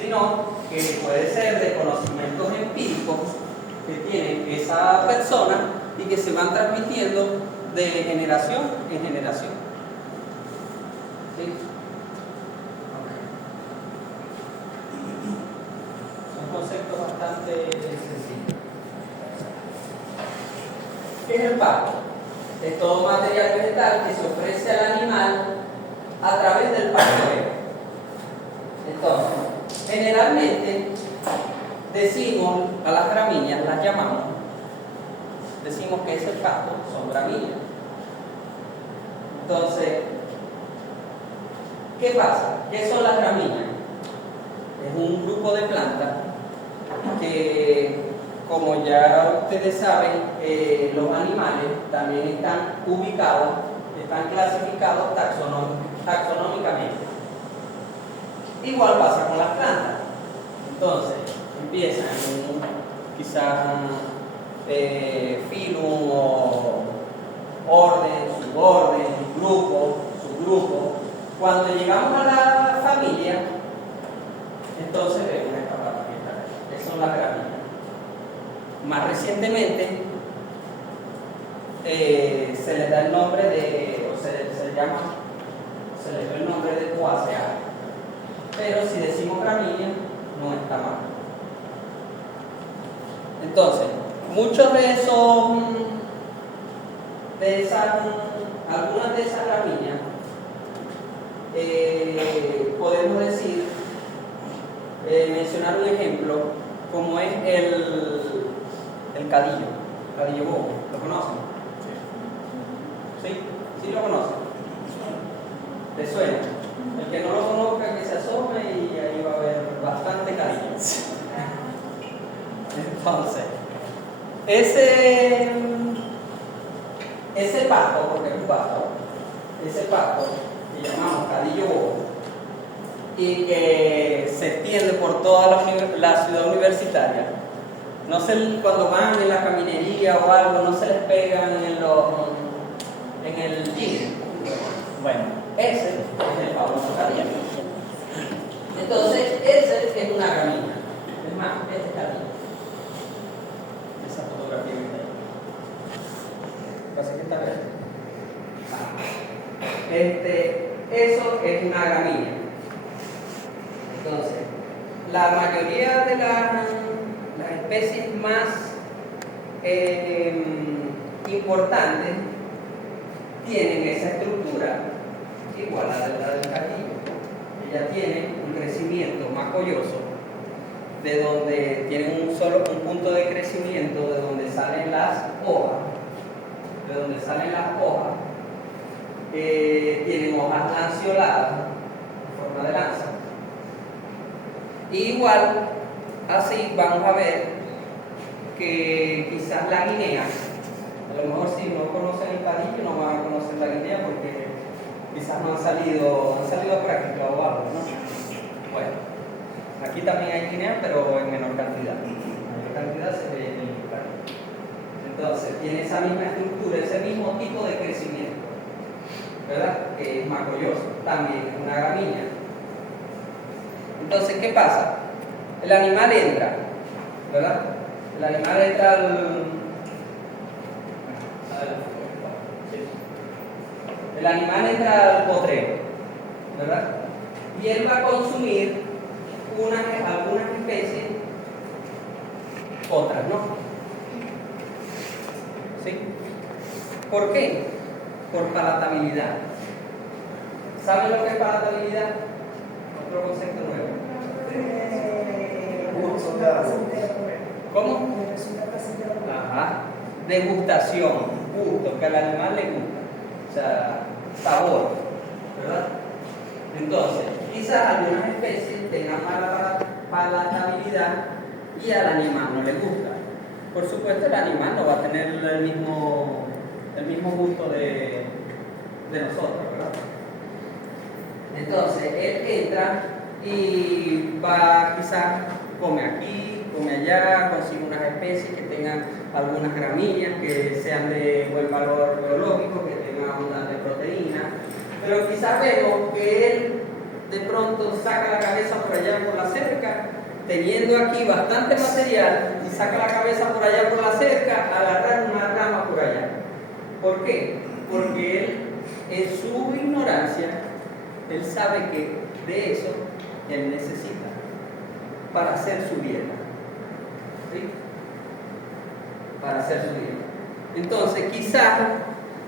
sino que puede ser de conocimientos empíricos que tiene esa persona y que se van transmitiendo de generación en generación. ¿Sí? Son conceptos bastante sencillos. ¿Qué es el pasto? Es todo material vegetal que se ofrece al animal a través del pastoreo. Entonces, generalmente decimos a las gramíneas, las llamamos, decimos que es el pasto, son gramíneas. Entonces, ¿qué pasa? ¿Qué son las gramíneas? Es un grupo de plantas que, como ya ustedes saben, los animales también están ubicados, están clasificados taxonómicamente. Igual pasa con las plantas. Entonces, empiezan quizás filum o orden, suborden, grupo, subgrupo. Cuando llegamos a la familia, entonces vemos esta parte, que son las gramíneas. Más recientemente se les da el nombre de, o se les da el nombre de Poaceae. Pero si decimos gramínea, no está mal. Entonces, muchos de esos, algunas de esas gramíneas, podemos decir, mencionar un ejemplo, como es el cadillo bobo. ¿Lo conocen? ¿Sí? ¿Sí lo conocen? ¿Le suena? El que no lo conozca, que se asome y ahí va a haber bastante cadillo. Entonces, ese pasto, porque es un pasto, ese pasto que llamamos cadillo bobo y que se extiende por toda la ciudad universitaria, no sé, cuando van en la caminería o algo, no se les pegan en el jean. Bueno, ese es el famoso cadillo. Entonces, ese es una gramínea. Es más, este cadillo. Esa fotografía que está ahí. Pasa que está verde. Eso es una gramínea. Entonces, la mayoría de las especies más importantes tienen esa estructura igual a la del cadillo. Ella tiene un crecimiento macolloso, de donde tienen un punto de crecimiento de donde salen las hojas. Tienen hojas lanceoladas en forma de lanza. Y igual, así vamos a ver que quizás la guinea, a lo mejor si no conocen el cadillo no van a conocer la guinea porque quizás no han salido a práctica o algo, ¿no? Bueno, aquí también hay guinea, pero en menor cantidad. En mayor cantidad se ve en el cadillo. Entonces, tiene esa misma estructura, ese mismo tipo de crecimiento, ¿verdad? Que es macolloso, también es una gramínea. Entonces, ¿qué pasa? El animal entra, ¿verdad? El animal entra el animal entra al potrero, ¿verdad? Y él va a consumir algunas especies, otras no. ¿Sí? ¿Por qué? Por palatabilidad. ¿Saben lo que es palatabilidad? Otro concepto nuevo. ¿Cómo? Ajá. Degustación, gusto, que al animal le gusta. O sea, sabor, ¿verdad? Entonces, quizás algunas especies tengan mala palatabilidad y al animal no le gusta. Por supuesto, el animal no va a tener el mismo gusto de nosotros, ¿verdad? Entonces, él entra y va, quizás come aquí, come allá, consigue unas especies que tengan algunas gramíneas, que sean de buen valor biológico, que tengan abundante proteína, pero quizás vemos que él de pronto saca la cabeza por allá por la cerca teniendo aquí bastante material, y saca la cabeza por allá por la cerca, agarrar una rama por allá. ¿Por qué? Porque él, en su ignorancia, él sabe que de eso él necesita para hacer su dieta. ¿Sí? Para hacer su dieta. Entonces, quizás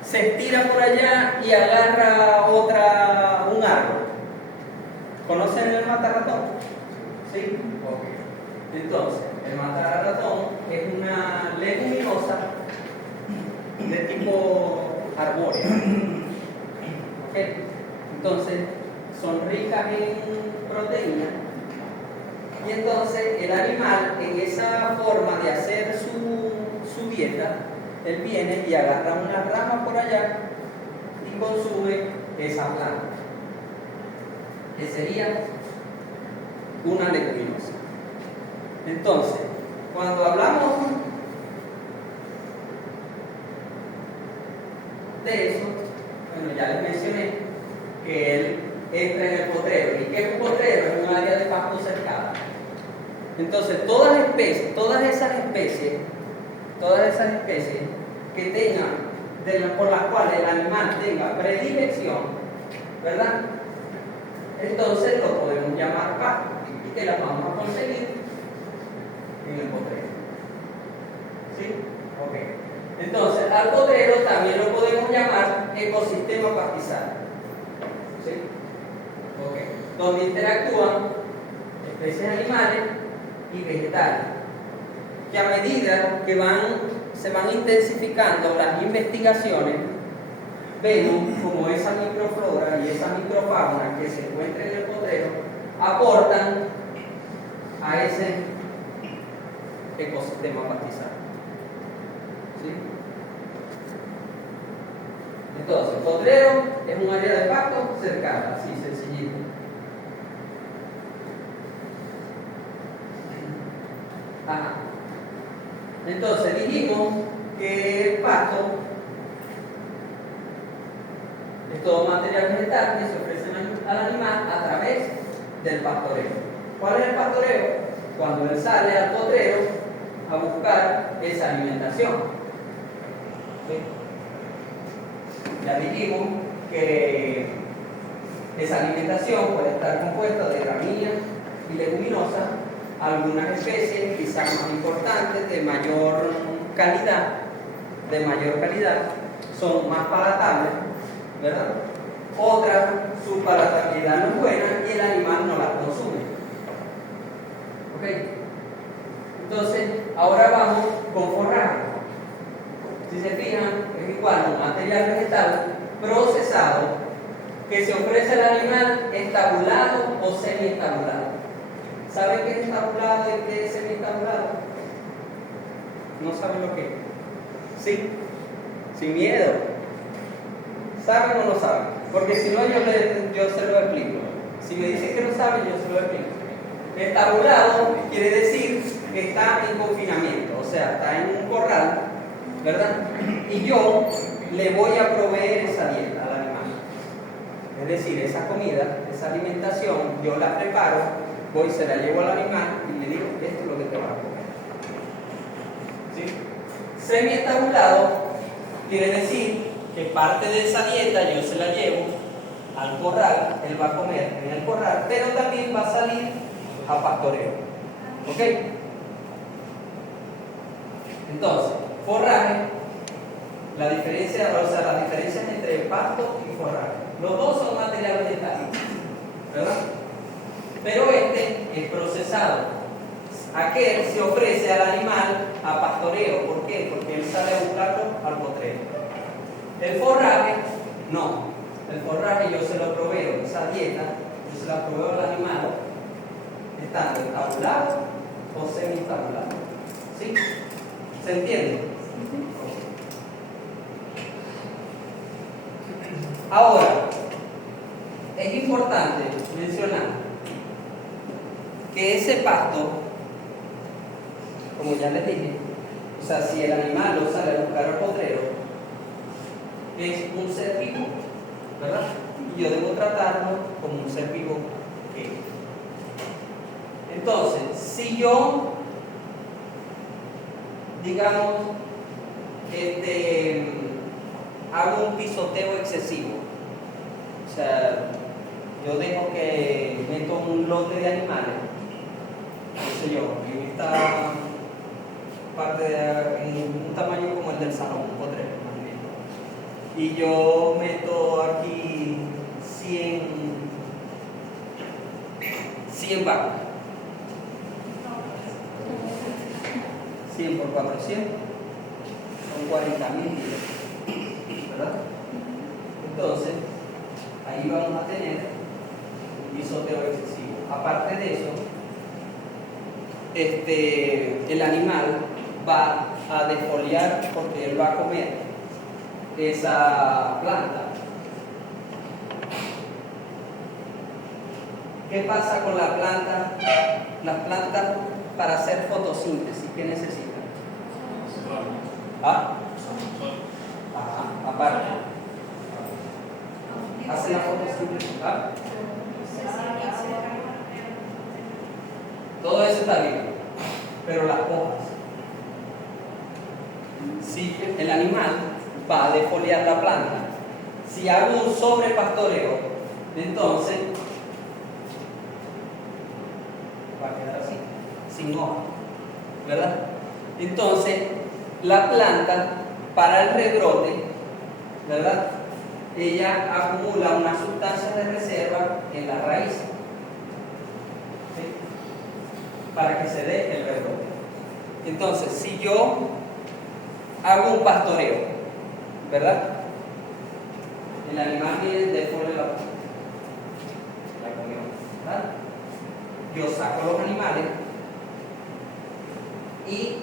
se estira por allá y agarra un árbol. ¿Conocen el matarratón? ¿Sí? Ok. Entonces, el matarratón es una leguminosa de tipo arbóreo. ¿Okay? Entonces, son ricas en proteína. Y entonces, el animal, en esa forma de hacer su dieta, él viene y agarra una rama por allá y consume esa planta, que sería una leguminosa. Entonces, cuando hablamos de eso, bueno, ya les mencioné que él entra en el potrero. ¿Y qué es un potrero? Es un área de pasto cercada. Entonces, todas esas especies que tengan, por las cuales el animal tenga predilección, ¿verdad? Entonces lo podemos llamar pasto, y que las vamos a conseguir en el potrero. ¿Sí? Ok. Entonces, al potrero también lo podemos llamar ecosistema pastizal. ¿Sí? Ok. Donde interactúan especies animales y vegetales, que a medida que se van intensificando las investigaciones, vemos como esa microflora y esa microfauna que se encuentra en el potrero aportan a ese ecosistema pastizal. ¿Sí? Entonces, el potrero es un área de pasto cercana, así sencillito. Ajá. Entonces dijimos que el pasto es todo material vegetal que se ofrece al animal a través del pastoreo. ¿Cuál es el pastoreo? Cuando él sale al potrero a buscar esa alimentación. ¿Sí? Ya dijimos que esa alimentación puede estar compuesta de gramíneas y leguminosas, algunas especies quizás más importantes, de mayor calidad, son más palatables, ¿verdad? Otras, su palatabilidad no es buena y el animal no las consume. ¿Ok? Entonces, ahora vamos con forraje. Si se fijan, es igual un material vegetal procesado que se ofrece al animal estabulado o semi-estabulado. ¿Saben qué es estabulado y qué es semi-estabulado? ¿No saben lo que es? Sí, sin miedo. ¿Saben o no saben? Porque si no, yo se lo explico. Si me dicen que no saben, yo se lo explico. Estabulado quiere decir que está en confinamiento, o sea, está en un corral, ¿verdad? Y yo le voy a proveer esa dieta al animal. Es decir, esa comida, esa alimentación, yo la preparo, voy, se la llevo al animal y le digo, esto es lo que te vas a comer. ¿Sí? Semi-estabulado quiere decir que parte de esa dieta yo se la llevo al corral, él va a comer en el corral, pero también va a salir a pastoreo. ¿Ok? Entonces, forraje, las diferencias entre pasto y forraje. Los dos son material vegetal, ¿verdad? Pero este es procesado. Aquel se ofrece al animal a pastoreo. ¿Por qué? Porque él sale a buscarlo al potrero. El forraje, no. El forraje yo se lo proveo, esa dieta, yo se la proveo al animal, estando estabulado o semi-estabulado. ¿Sí? ¿Se entiende? Ahora, es importante mencionar que ese pasto, como ya les dije, o sea, si el animal lo sale a buscar al potrero, es un ser vivo, ¿verdad? Y yo debo tratarlo como un ser vivo que es. Entonces, si yo, digamos, hago un pisoteo excesivo, o sea, yo dejo que meto un lote de animales, no sé yo, en esta parte en un tamaño como el del salón, un potrero, más o menos, y yo meto aquí 100 vacas, 100 por 400 son 40.000 kilos, ¿verdad? Entonces, ahí vamos a tener un pisoteo excesivo. Aparte de eso, el animal va a defoliar porque él va a comer esa planta. ¿Qué pasa con la planta? Las plantas para hacer fotosíntesis, ¿qué necesitan? ¿Ah? Ajá, aparte. Hace la fotosíntesis. ¿Ah? Todo eso está bien, pero las hojas. Si el animal va a defoliar la planta, si hago un sobrepastoreo, entonces va a quedar así, sin hoja, ¿verdad? Entonces, la planta, para el rebrote, ¿verdad? Ella acumula una sustancia de reserva en la raíz, ¿sí? Para que se dé el rebrote. Entonces, si yo hago un pastoreo, ¿verdad? El animal viene de fuera de la comió, ¿verdad? Yo saco los animales y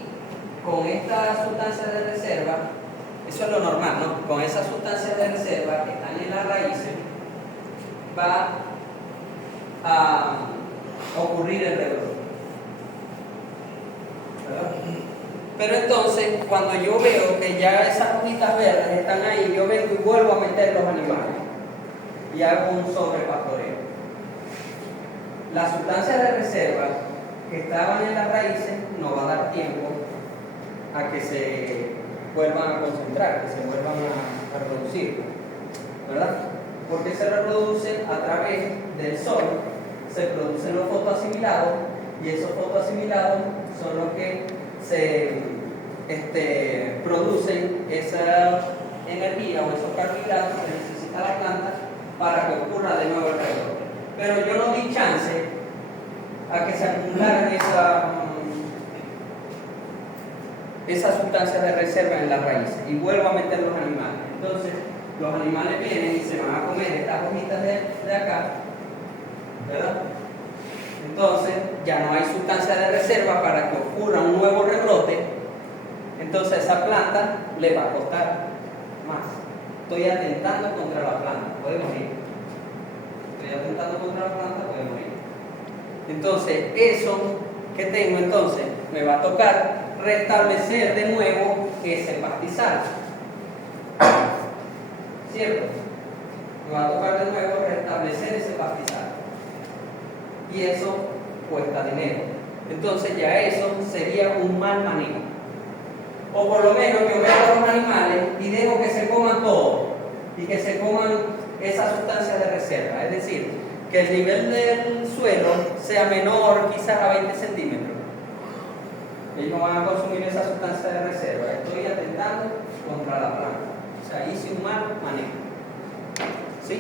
con esta sustancia de reserva, eso es lo normal, ¿no? Con esa sustancia de reserva que están en las raíces, va a ocurrir el rebrote, ¿verdad? Pero entonces, cuando yo veo que ya esas hojitas verdes están ahí, yo vengo y vuelvo a meter los animales y hago un sobrepastoreo. Las sustancias de reserva que estaban en las raíces no va a dar tiempo a que se vuelvan a concentrar, que se vuelvan a reproducir, ¿verdad? Porque se reproducen a través del sol, se producen los fotoasimilados y esos fotoasimilados son los que se producen esa energía o esos carbohidratos que necesita la planta para que ocurra de nuevo el rebrote. Pero yo no di chance a que se acumularan esas sustancias de reserva en las raíces y vuelvo a meter los animales. Entonces, los animales vienen y se van a comer estas hojitas de acá, ¿verdad? Entonces, ya no hay sustancia de reserva para que ocurra un nuevo rebrote. Entonces, esa planta le va a costar más. Estoy atentando contra la planta, puede morir. Estoy atentando contra la planta, puede morir. Entonces, eso que tengo, entonces, me va a tocar restablecer de nuevo ese pastizal. ¿Cierto? Me va a tocar de nuevo restablecer ese pastizal. Y eso cuesta dinero. Entonces ya eso sería un mal manejo. O por lo menos yo veo a los animales y dejo que se coman todo y que se coman esas sustancias de reserva. Es decir, que el nivel del suelo sea menor quizás a 20 centímetros. Ellos no van a consumir esa sustancia de reserva. Estoy atentando contra la planta. O sea, hice un mal manejo. ¿Sí?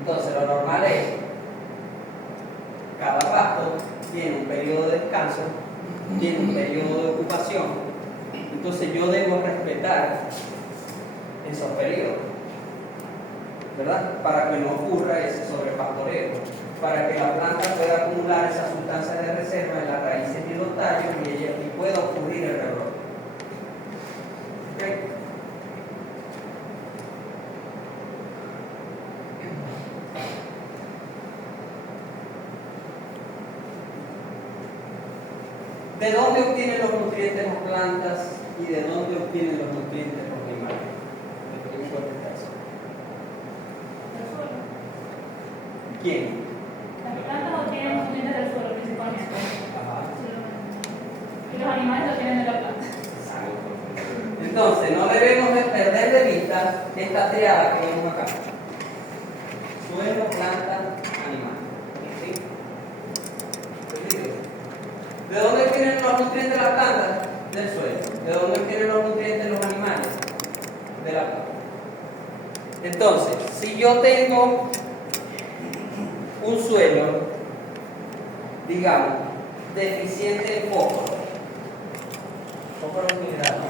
Entonces, lo normal es, cada pasto tiene un periodo de descanso, tiene un periodo de ocupación. Entonces, yo debo respetar esos periodos, ¿verdad? Para que no ocurra ese sobrepastoreo, para que la planta pueda acumular esas sustancias de reserva en las raíces y los tallos y pueda ocurrir el rebrote. ¿Okay? ¿De dónde obtienen los nutrientes las plantas y de dónde obtienen los nutrientes los animales? ¿Quién? Las plantas no tienen nutrientes del suelo principalmente. Ajá. Y los animales lo tienen de la planta. Entonces, no debemos de perder de vista esta triada que vemos acá. Suelo, planta, animal. ¿Sí? ¿De dónde vienen los nutrientes de las plantas? Del suelo. ¿De dónde vienen los nutrientes de los animales? De la planta. Entonces, si yo tengo un suelo, digamos, deficiente en fósforo mineral, ¿no?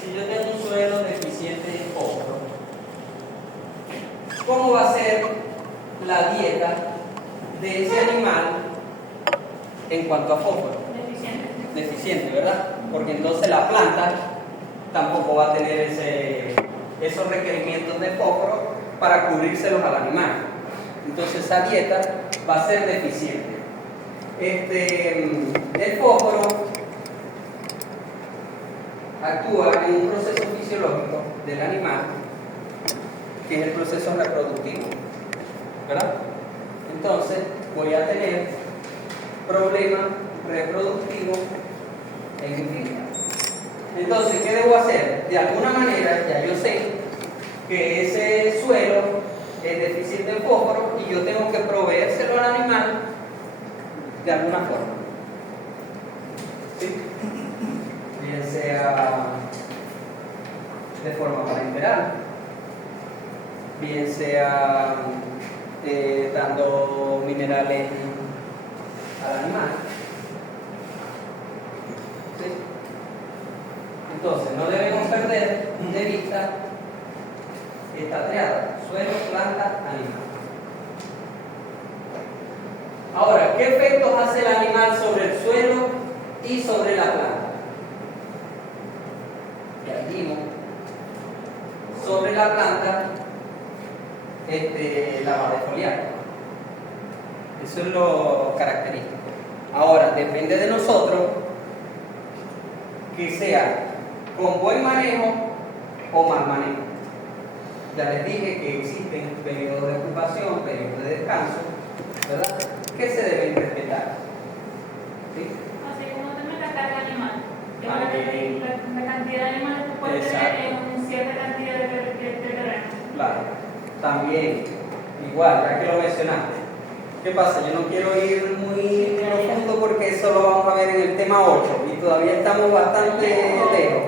Si yo tengo un suelo deficiente en fósforo, ¿cómo va a ser la dieta de ese animal en cuanto a fósforo? Deficiente, ¿verdad? Porque entonces la planta tampoco va a tener esos requerimientos de fósforo para cubrírselos al animal. Entonces esa dieta va a ser deficiente. El fósforo actúa en un proceso fisiológico del animal, que es el proceso reproductivo, ¿verdad? Entonces voy a tener problemas reproductivos en mi finca. Entonces, ¿qué debo hacer? De alguna manera, ya yo sé que ese suelo es deficiente en fósforo y yo tengo que proveérselo al animal de alguna forma. ¿Sí? Bien sea de forma parenteral, bien sea dando minerales al animal. ¿Sí? Entonces, no debemos perder de vista esta triada: suelo, planta, animal. Ahora, ¿qué efectos hace el animal sobre el suelo y sobre la planta? Ya dijimos, sobre la planta la va a defoliar. Eso es lo característico. Ahora, depende de nosotros que sea con buen manejo o mal manejo. Ya les dije que existen periodos de ocupación, periodos de descanso, ¿verdad?, que se deben respetar. ¿Sí? Así como también la carga animal. Que También. la cantidad de animales que puede tener en una cierta cantidad de terreno. Claro. También, igual, ya que lo mencionaste. ¿Qué pasa? Yo no quiero ir muy profundo porque eso lo vamos a ver en el tema 8 y todavía estamos bastante lejos.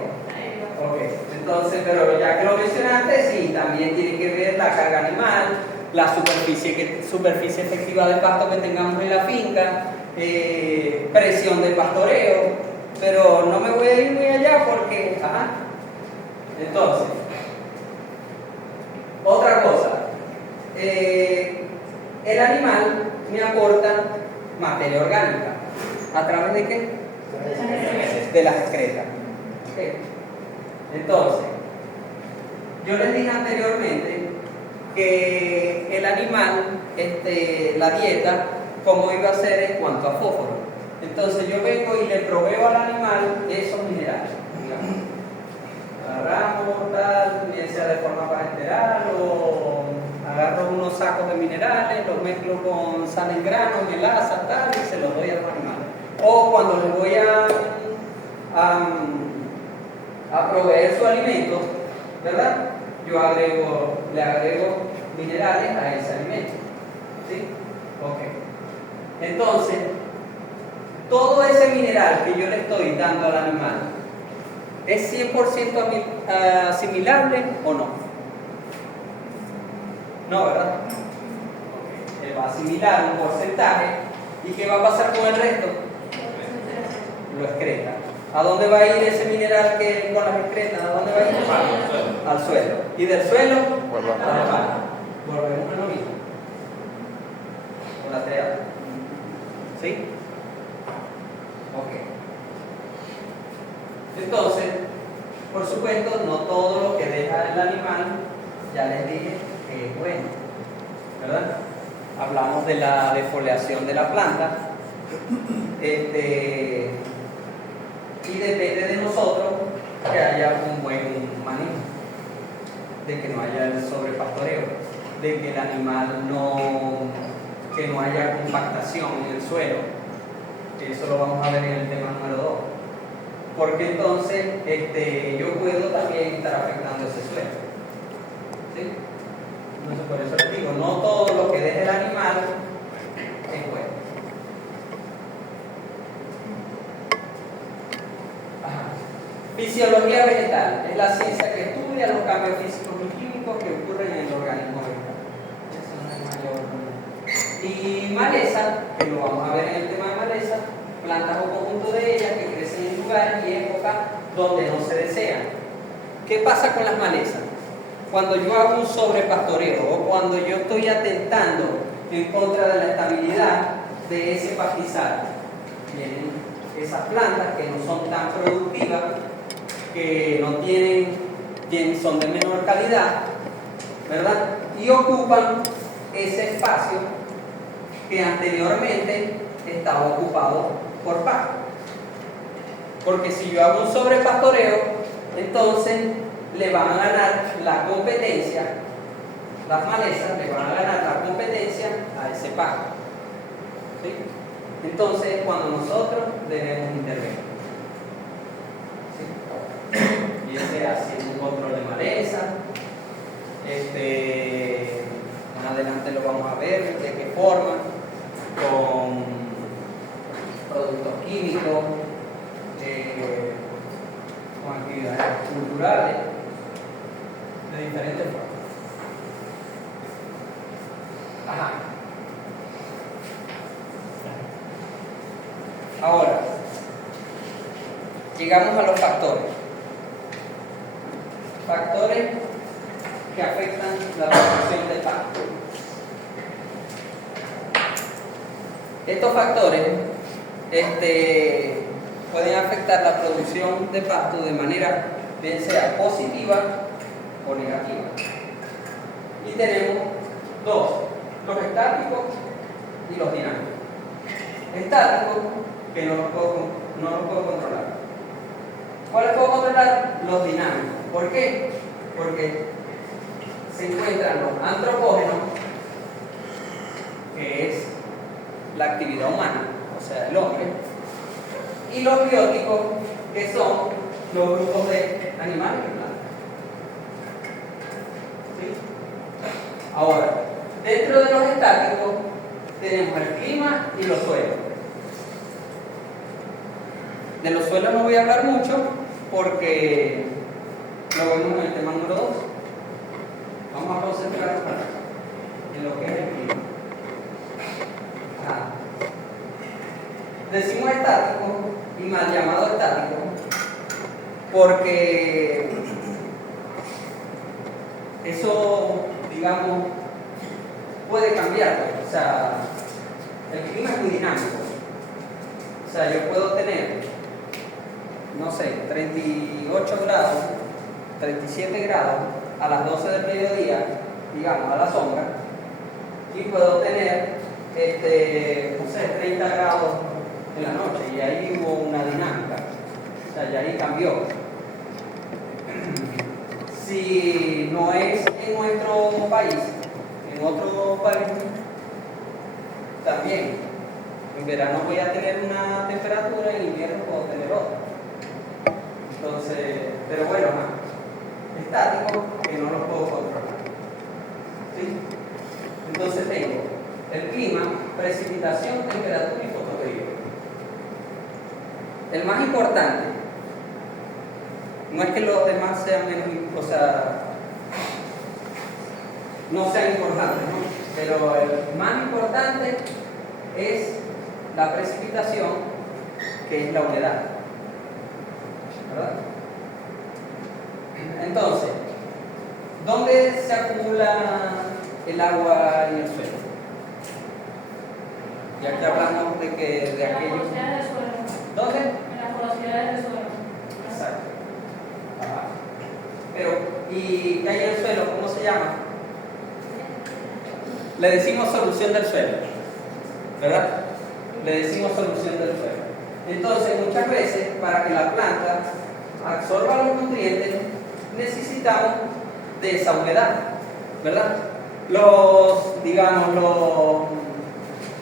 Ok, entonces, pero ya que lo mencionaste, sí, también tiene que ver la carga animal, la superficie efectiva del pasto que tengamos en la finca, presión del pastoreo, pero no me voy a ir muy allá porque, ajá. Entonces, otra cosa, el animal me aporta materia orgánica. ¿A través de qué? De las excretas. Okay. Entonces, yo les dije anteriormente que el animal, la dieta, cómo iba a ser en cuanto a fósforo. Entonces yo vengo y le proveo al animal de esos minerales. Digamos, agarramos tal, bien sea de forma parenteral o agarro unos sacos de minerales, los mezclo con sal en grano, melaza, tal, y se los doy a los animales. O cuando les voy a proveer su alimento, ¿verdad?, yo le agrego minerales a ese alimento. ¿Sí? Ok. Entonces, todo ese mineral que yo le estoy dando al animal, ¿es 100% asimilable o no? No, ¿verdad? Okay. Él va a asimilar un porcentaje. ¿Y qué va a pasar con el resto? Lo excreta. ¿A dónde va a ir ese mineral que con las excretas? ¿A dónde va a ir? Al suelo. ¿Y del suelo? A la planta. Volvemos a lo mismo. Con la triada. ¿Sí? Ok. Entonces, por supuesto, no todo lo que deja el animal, ya les dije que es bueno, ¿verdad? Hablamos de la defoliación de la planta. Y depende de nosotros que haya un buen manejo, de que no haya el sobrepastoreo, de que el animal que no haya compactación en el suelo. Eso lo vamos a ver en el tema número 2. Porque entonces yo puedo también estar afectando ese suelo. ¿Sí? Entonces por eso les digo, no todo lo que deje el animal es bueno. Fisiología vegetal es la ciencia que estudia los cambios físicos y químicos que ocurren en el organismo vegetal. Eso no es mayor. Y maleza, que lo vamos a ver en el tema de maleza, plantas o conjunto de ellas que crecen en lugares y épocas donde no se desean. ¿Qué pasa con las malezas? Cuando yo hago un sobrepastoreo o cuando yo estoy atentando en contra de la estabilidad de ese pastizal, vienen esas plantas que no son tan productivas, que no son de menor calidad, ¿verdad? Y ocupan ese espacio que anteriormente estaba ocupado por pasto. Porque si yo hago un sobrepastoreo, entonces le van a ganar la competencia, las malezas le van a ganar la competencia a ese pasto. ¿Sí? Entonces, cuando nosotros debemos intervenir. ¿Sí? Y ese haciendo un control de maleza. Más adelante lo vamos a ver de qué forma, con productos químicos, con actividades culturales, de diferentes formas. Ajá. Ahora, llegamos a los factores. Factores que afectan la producción de pasto. Estos factores pueden afectar la producción de pasto de manera bien sea positiva o negativa. Y tenemos dos, los estáticos y los dinámicos. Estáticos, que no los puedo controlar. ¿Cuáles puedo controlar? Los dinámicos. ¿Por qué? Porque se encuentran los antropógenos, que es la actividad humana, o sea, el hombre, y los bióticos, que son los grupos de animales y plantas. ¿Sí? Ahora, dentro de los estáticos tenemos el clima y los suelos. De los suelos no voy a hablar mucho porque lo vemos en el tema número 2. Vamos a concentrarnos en lo que es el clima. Decimos estático y mal llamado estático porque eso, digamos, puede cambiar. O sea, el clima es muy dinámico. O sea, yo puedo tener, no sé, 38 grados, 37 grados a las 12 del mediodía, digamos, a la sombra, y puedo tener, no sé, 30 grados en la noche, y ahí hubo una dinámica, o sea, ya ahí cambió. Si no es en nuestro país, en otro país, también, en verano voy a tener una temperatura, en invierno puedo tener otra. Entonces, pero bueno, estático que no lo puedo controlar. ¿Sí? Entonces tengo el clima, precipitación, temperatura y fotoperíodo. El más importante, no es que los demás sean menos, o sea, no sean importantes, ¿no? Pero el más importante es la precipitación, que es la humedad. ¿Verdad? Entonces, ¿dónde se acumula el agua en el suelo? Ya que hablamos de que de aquello. En la porosidad del suelo. ¿Dónde? En la porosidad del suelo. Exacto. Ajá. Pero, ¿y qué hay en el suelo? ¿Cómo se llama? Le decimos solución del suelo, ¿verdad? Le decimos solución del suelo. Entonces, muchas veces, para que la planta absorba los nutrientes, necesitamos de esa humedad, ¿verdad? digamos, los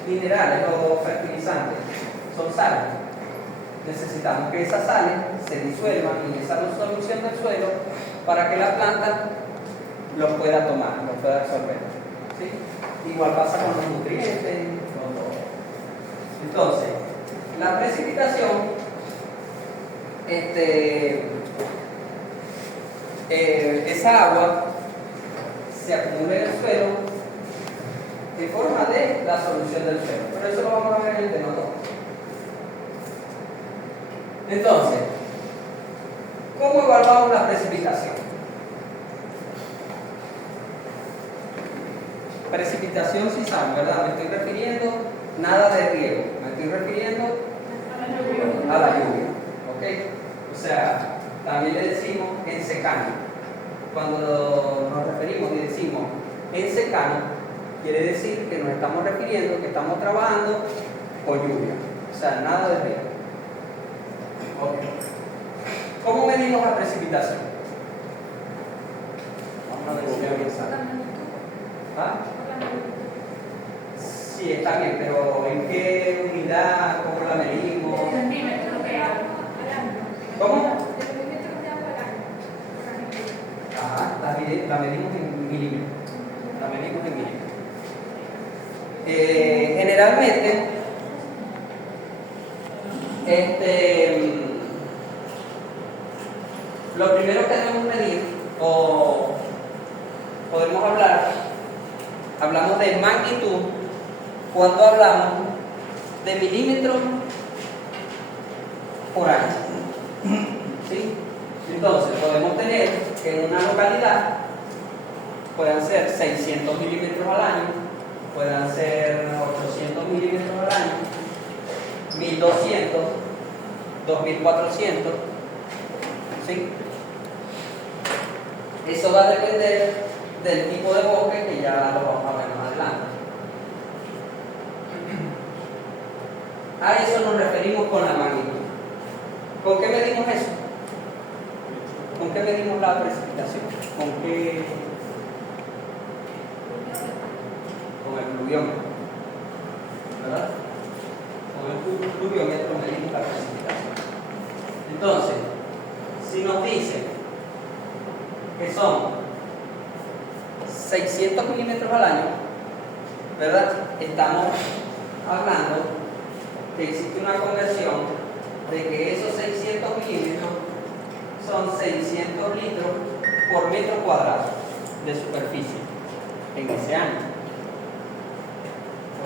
minerales, los fertilizantes, son sales. Necesitamos que esas sales se disuelvan en esa solución del suelo para que la planta los pueda tomar, los pueda absorber. ¿Sí? Igual pasa con los nutrientes, con todo. Entonces, la precipitación, esa agua se acumula en el suelo en forma de la solución del suelo. Pero eso lo vamos a ver en el tema 2. Entonces, ¿cómo evaluamos la precipitación? Precipitación, sí saben, ¿verdad? Me estoy refiriendo nada de riego, me estoy refiriendo a la lluvia. ¿Ok? O sea, también le decimos en secano. Cuando nos referimos y decimos en secano, quiere decir que nos estamos refiriendo que estamos trabajando con lluvia. O sea, nada de riego. Okay. ¿Cómo medimos la precipitación? Vamos a ver si voy a pensar. ¿Ah? Sí, está bien, pero ¿en qué unidad? ¿Cómo la medimos? ¿Cómo? Ajá, la medimos en milímetros. La medimos en milímetros. Generalmente, lo primero que debemos medir, o podemos hablamos de magnitud cuando hablamos de milímetros por año. ¿Sí? Entonces, podemos tener que en una localidad puedan ser 600 milímetros al año, puedan ser 800 milímetros al año, 1200, 2400. ¿Sí? Eso va a depender del tipo de bosque, que ya lo vamos a ver más adelante. A eso nos referimos con la magnitud. ¿Con qué medimos eso? ¿Con qué medimos la precipitación? ¿Con qué? Con el pluviómetro, ¿verdad? Con el pluviómetro medimos la precipitación. Entonces, si nos dicen que son 600 milímetros al año, ¿verdad? Estamos hablando que existe una conversión de que esos 600 milímetros son 600 litros por metro cuadrado de superficie en ese año.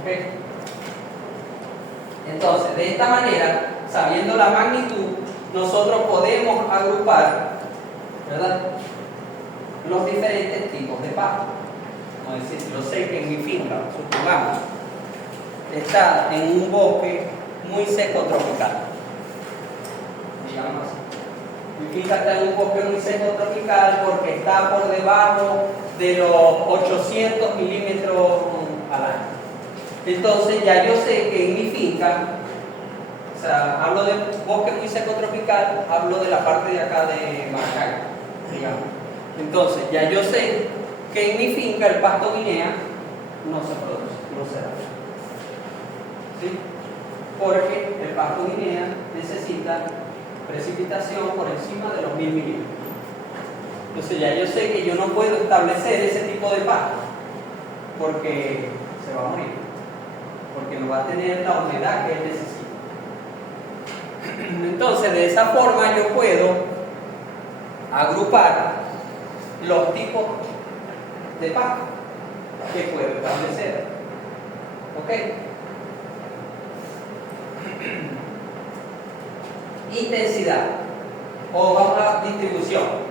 ¿Ok? Entonces, de esta manera, sabiendo la magnitud, nosotros podemos agrupar, ¿verdad?, los diferentes tipos de pasto. Como decir, yo sé que en mi finca, supongamos, está en un bosque muy seco tropical, digamos así. Mi finca está en un bosque muy seco tropical porque está por debajo de los 800 milímetros al año. Entonces ya yo sé que en mi finca, o sea, hablo de bosque muy seco tropical, hablo de la parte de acá de Maracay, digamos. Entonces ya yo sé que en mi finca el pasto guinea no se produce, no se da. ¿Sí? Porque el pasto guinea necesita precipitación por encima de los 1000 milímetros. Entonces ya yo sé que yo no puedo establecer ese tipo de pasto porque se va a morir, porque no va a tener la humedad que él necesita. Entonces de esa forma yo puedo agrupar los tipos de pasto que puedo establecer. ¿Ok? Intensidad, o vamos a distribución.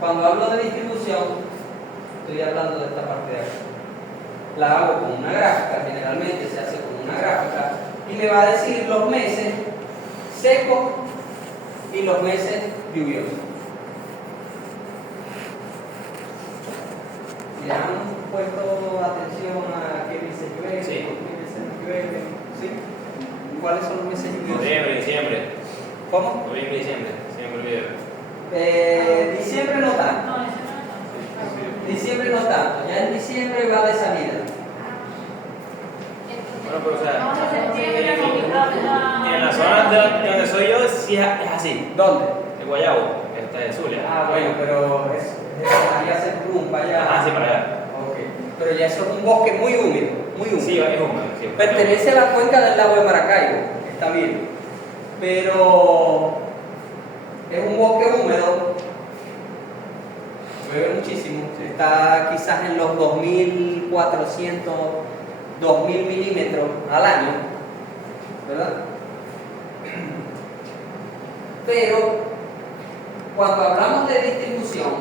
Cuando hablo de distribución, estoy hablando de esta parte de aquí. La hago con una gráfica, generalmente se hace con una gráfica, y me va a decir los meses secos y los meses lluviosos. ¿Ya han puesto atención a qué meses llueve? Sí. ¿Qué meses no llueve? ¿Sí? ¿Cuáles son los meses lluviosos? Noviembre, diciembre. ¿Cómo? Noviembre, diciembre. Siempre llueve. Diciembre no tanto. No, ese no. Diciembre no tanto. Ya en diciembre va de salida. Bueno, pero o sea, No, en septiembre en la zona de donde soy yo sí es así. ¿Dónde? El Guayabo, de Zulia. Ah, bueno, pero allá se rumba allá. Ah, sí, para allá. Ok. Pero ya eso es un bosque muy húmedo, muy húmedo. Sí, es húmedo. Sí, Pertenece a la cuenca del lago de Maracaibo, está bien. Pero es un bosque húmedo, llueve muchísimo, está quizás en los 2.400, 2.000 milímetros al año, ¿verdad? Pero cuando hablamos de distribución,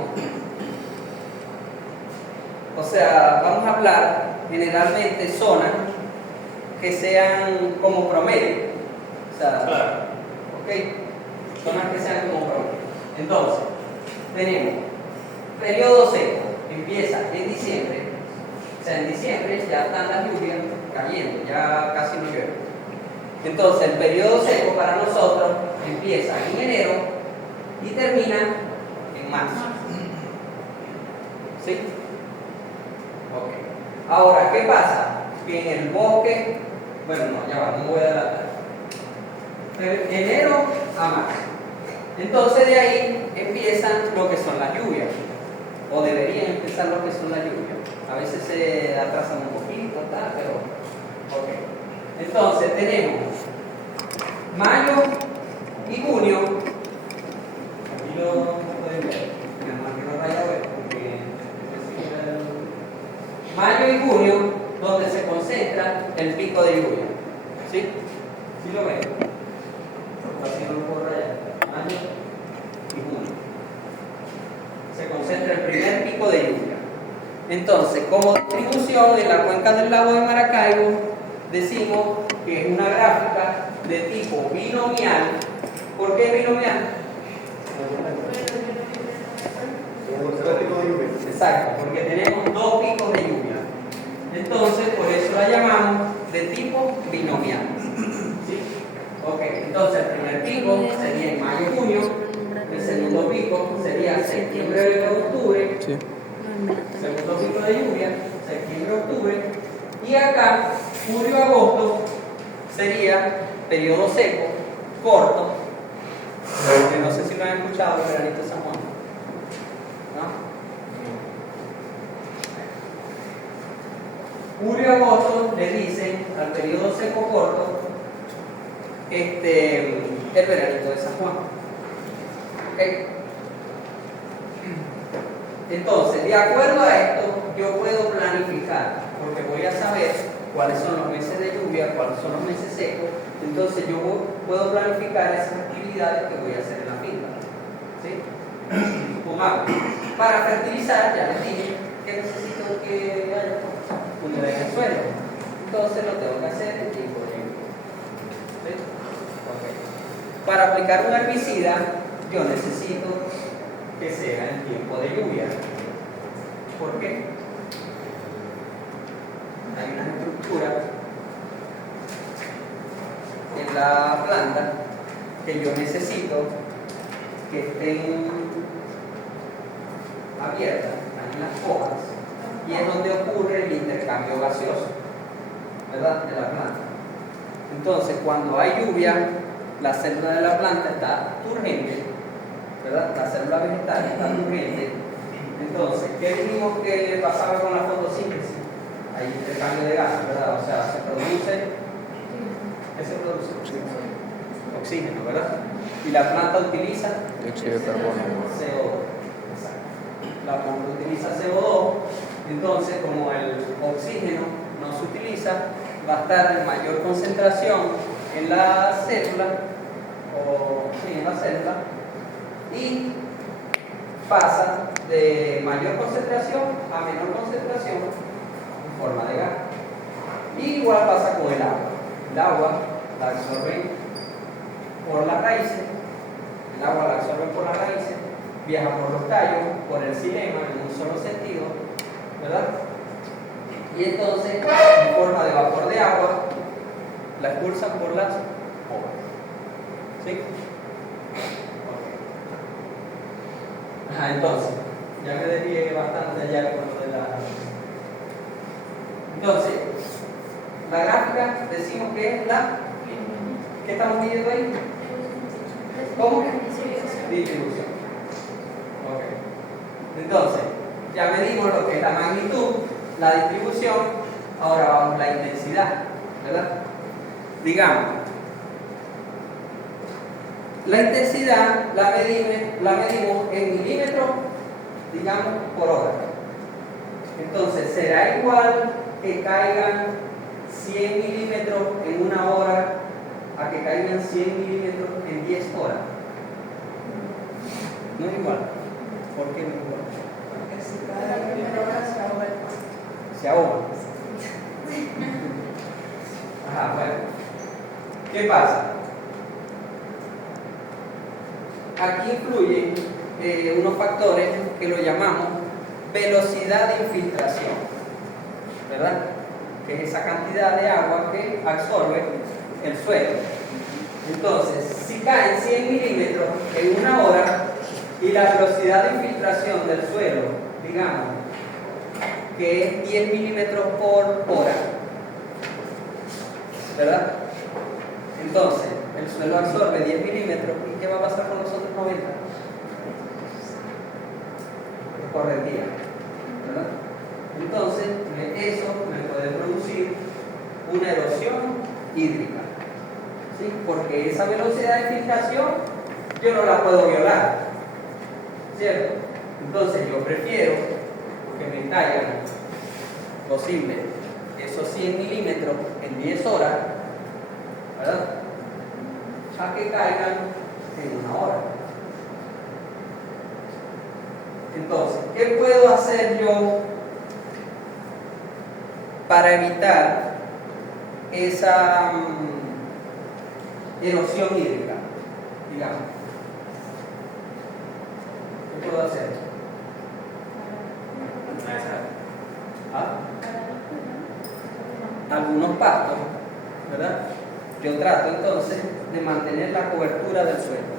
o sea, vamos a hablar generalmente zonas que sean como promedio, o sea, Claro. ¿ok? Zonas que sean como promedio. Entonces, tenemos periodo seco, empieza en diciembre, o sea, en diciembre ya están las lluvias cayendo, ya casi no llueve. Entonces, el periodo seco para nosotros empieza en enero y termina en marzo. ¿Sí? Ok. Ahora, ¿qué pasa? Que en el bosque, bueno, no, ya va, no voy a adelantar. Enero a marzo. Entonces de ahí empiezan lo que son las lluvias, o deberían empezar lo que son las lluvias. A veces se atrasan un poquito, tal, pero ok. Entonces tenemos mayo y junio. Aquí lo pueden ver. Nada más que no vaya a ver, porque mayo y junio, donde se concentra el pico de lluvia. ¿Sí? ¿Sí lo ven? Así no lo puedo rayar. Mayo y junio. Se concentra el primer pico de lluvia. Entonces, como distribución en la cuenca del lago de Maracaibo, decimos que es una gráfica de tipo binomial. ¿Por qué binomial? Exacto, porque tenemos dos picos de lluvia. Entonces, por eso la llamamos de tipo binomial. ¿Sí? Ok, entonces el primer pico sería en mayo-junio, el segundo pico sería septiembre-octubre, segundo pico de lluvia, septiembre-octubre, y acá, julio-agosto, sería periodo seco, corto, que no sé si lo han escuchado, el veranito de San Juan. ¿No? Julio-agosto le dicen al periodo seco corto el veranito de San Juan. ¿Okay? Entonces, de acuerdo a esto, yo puedo planificar, porque voy a saber cuáles son los meses de lluvia, cuáles son los meses secos. Entonces, yo puedo planificar esas actividades que voy a hacer en la finca. ¿Sí? Supongamos, para fertilizar, ya les dije que necesito que haya humedad en el suelo. Entonces, lo tengo que hacer en tiempo de lluvia. ¿Sí? Okay. Para aplicar un herbicida, yo necesito que sea en tiempo de lluvia. ¿Por qué? Hay una estructura en la planta que yo necesito que estén abiertas, en las hojas, y es donde ocurre el intercambio gaseoso, ¿verdad?, de la planta. Entonces, cuando hay lluvia, la célula de la planta está turgente, ¿verdad? La célula vegetal está turgente. Entonces, ¿qué dijimos que pasaba con la fotosíntesis? Hay intercambio de gases, ¿verdad? O sea, se produce, ¿qué se produce? Oxígeno, ¿verdad? Y la planta utiliza dióxido de carbono. CO2. Exacto. La planta utiliza CO2, entonces como el oxígeno no se utiliza, va a estar en mayor concentración en la célula, en la célula, y pasa de mayor concentración a menor concentración en forma de gas. Y igual pasa con el agua. El agua la absorben por las raíces, el agua la absorben por las raíces, viaja por los tallos, por el xilema en un solo sentido, ¿verdad? Y entonces, en forma de vapor de agua, la expulsan por las hojas. ¿Sí? Okay. Ajá, entonces, ya me desvié bastante allá con lo de la... Entonces, la gráfica decimos que es la... ¿Qué estamos midiendo ahí? ¿Cómo? Distribución. Ok. Entonces, ya medimos lo que es la magnitud, la distribución, ahora vamos a la intensidad, ¿verdad? Digamos, la intensidad la medimos en milímetros, digamos, por hora. Entonces, será igual que caigan 100 milímetros en una hora a que caigan 100 milímetros en 10 horas. No es igual. ¿Por qué no es igual? Porque si cada primera hora se ahoga el pan. Se ahoga. Ajá, bueno. ¿Qué pasa? Aquí influyen unos factores que lo llamamos velocidad de infiltración, ¿verdad? Que es esa cantidad de agua que absorbe el suelo. Entonces, si caen 100 milímetros en una hora y la velocidad de infiltración del suelo, digamos, que es 10 milímetros por hora, ¿verdad? Entonces, el suelo absorbe 10 milímetros, ¿y qué va a pasar con los otros 90? Correntía, ¿verdad? Entonces, eso me puede producir una erosión hídrica, ¿sí? Porque esa velocidad de filtración yo no la puedo violar, ¿cierto? Entonces, yo prefiero que me caigan posible esos 100 milímetros en 10 horas, ¿verdad? A que caigan en una hora. Entonces, ¿qué puedo hacer yo para evitar esa erosión hídrica? Digamos. ¿Qué puedo hacer? ¿Ah? Algunos pastos, ¿verdad? Yo trato entonces de mantener la cobertura del suelo,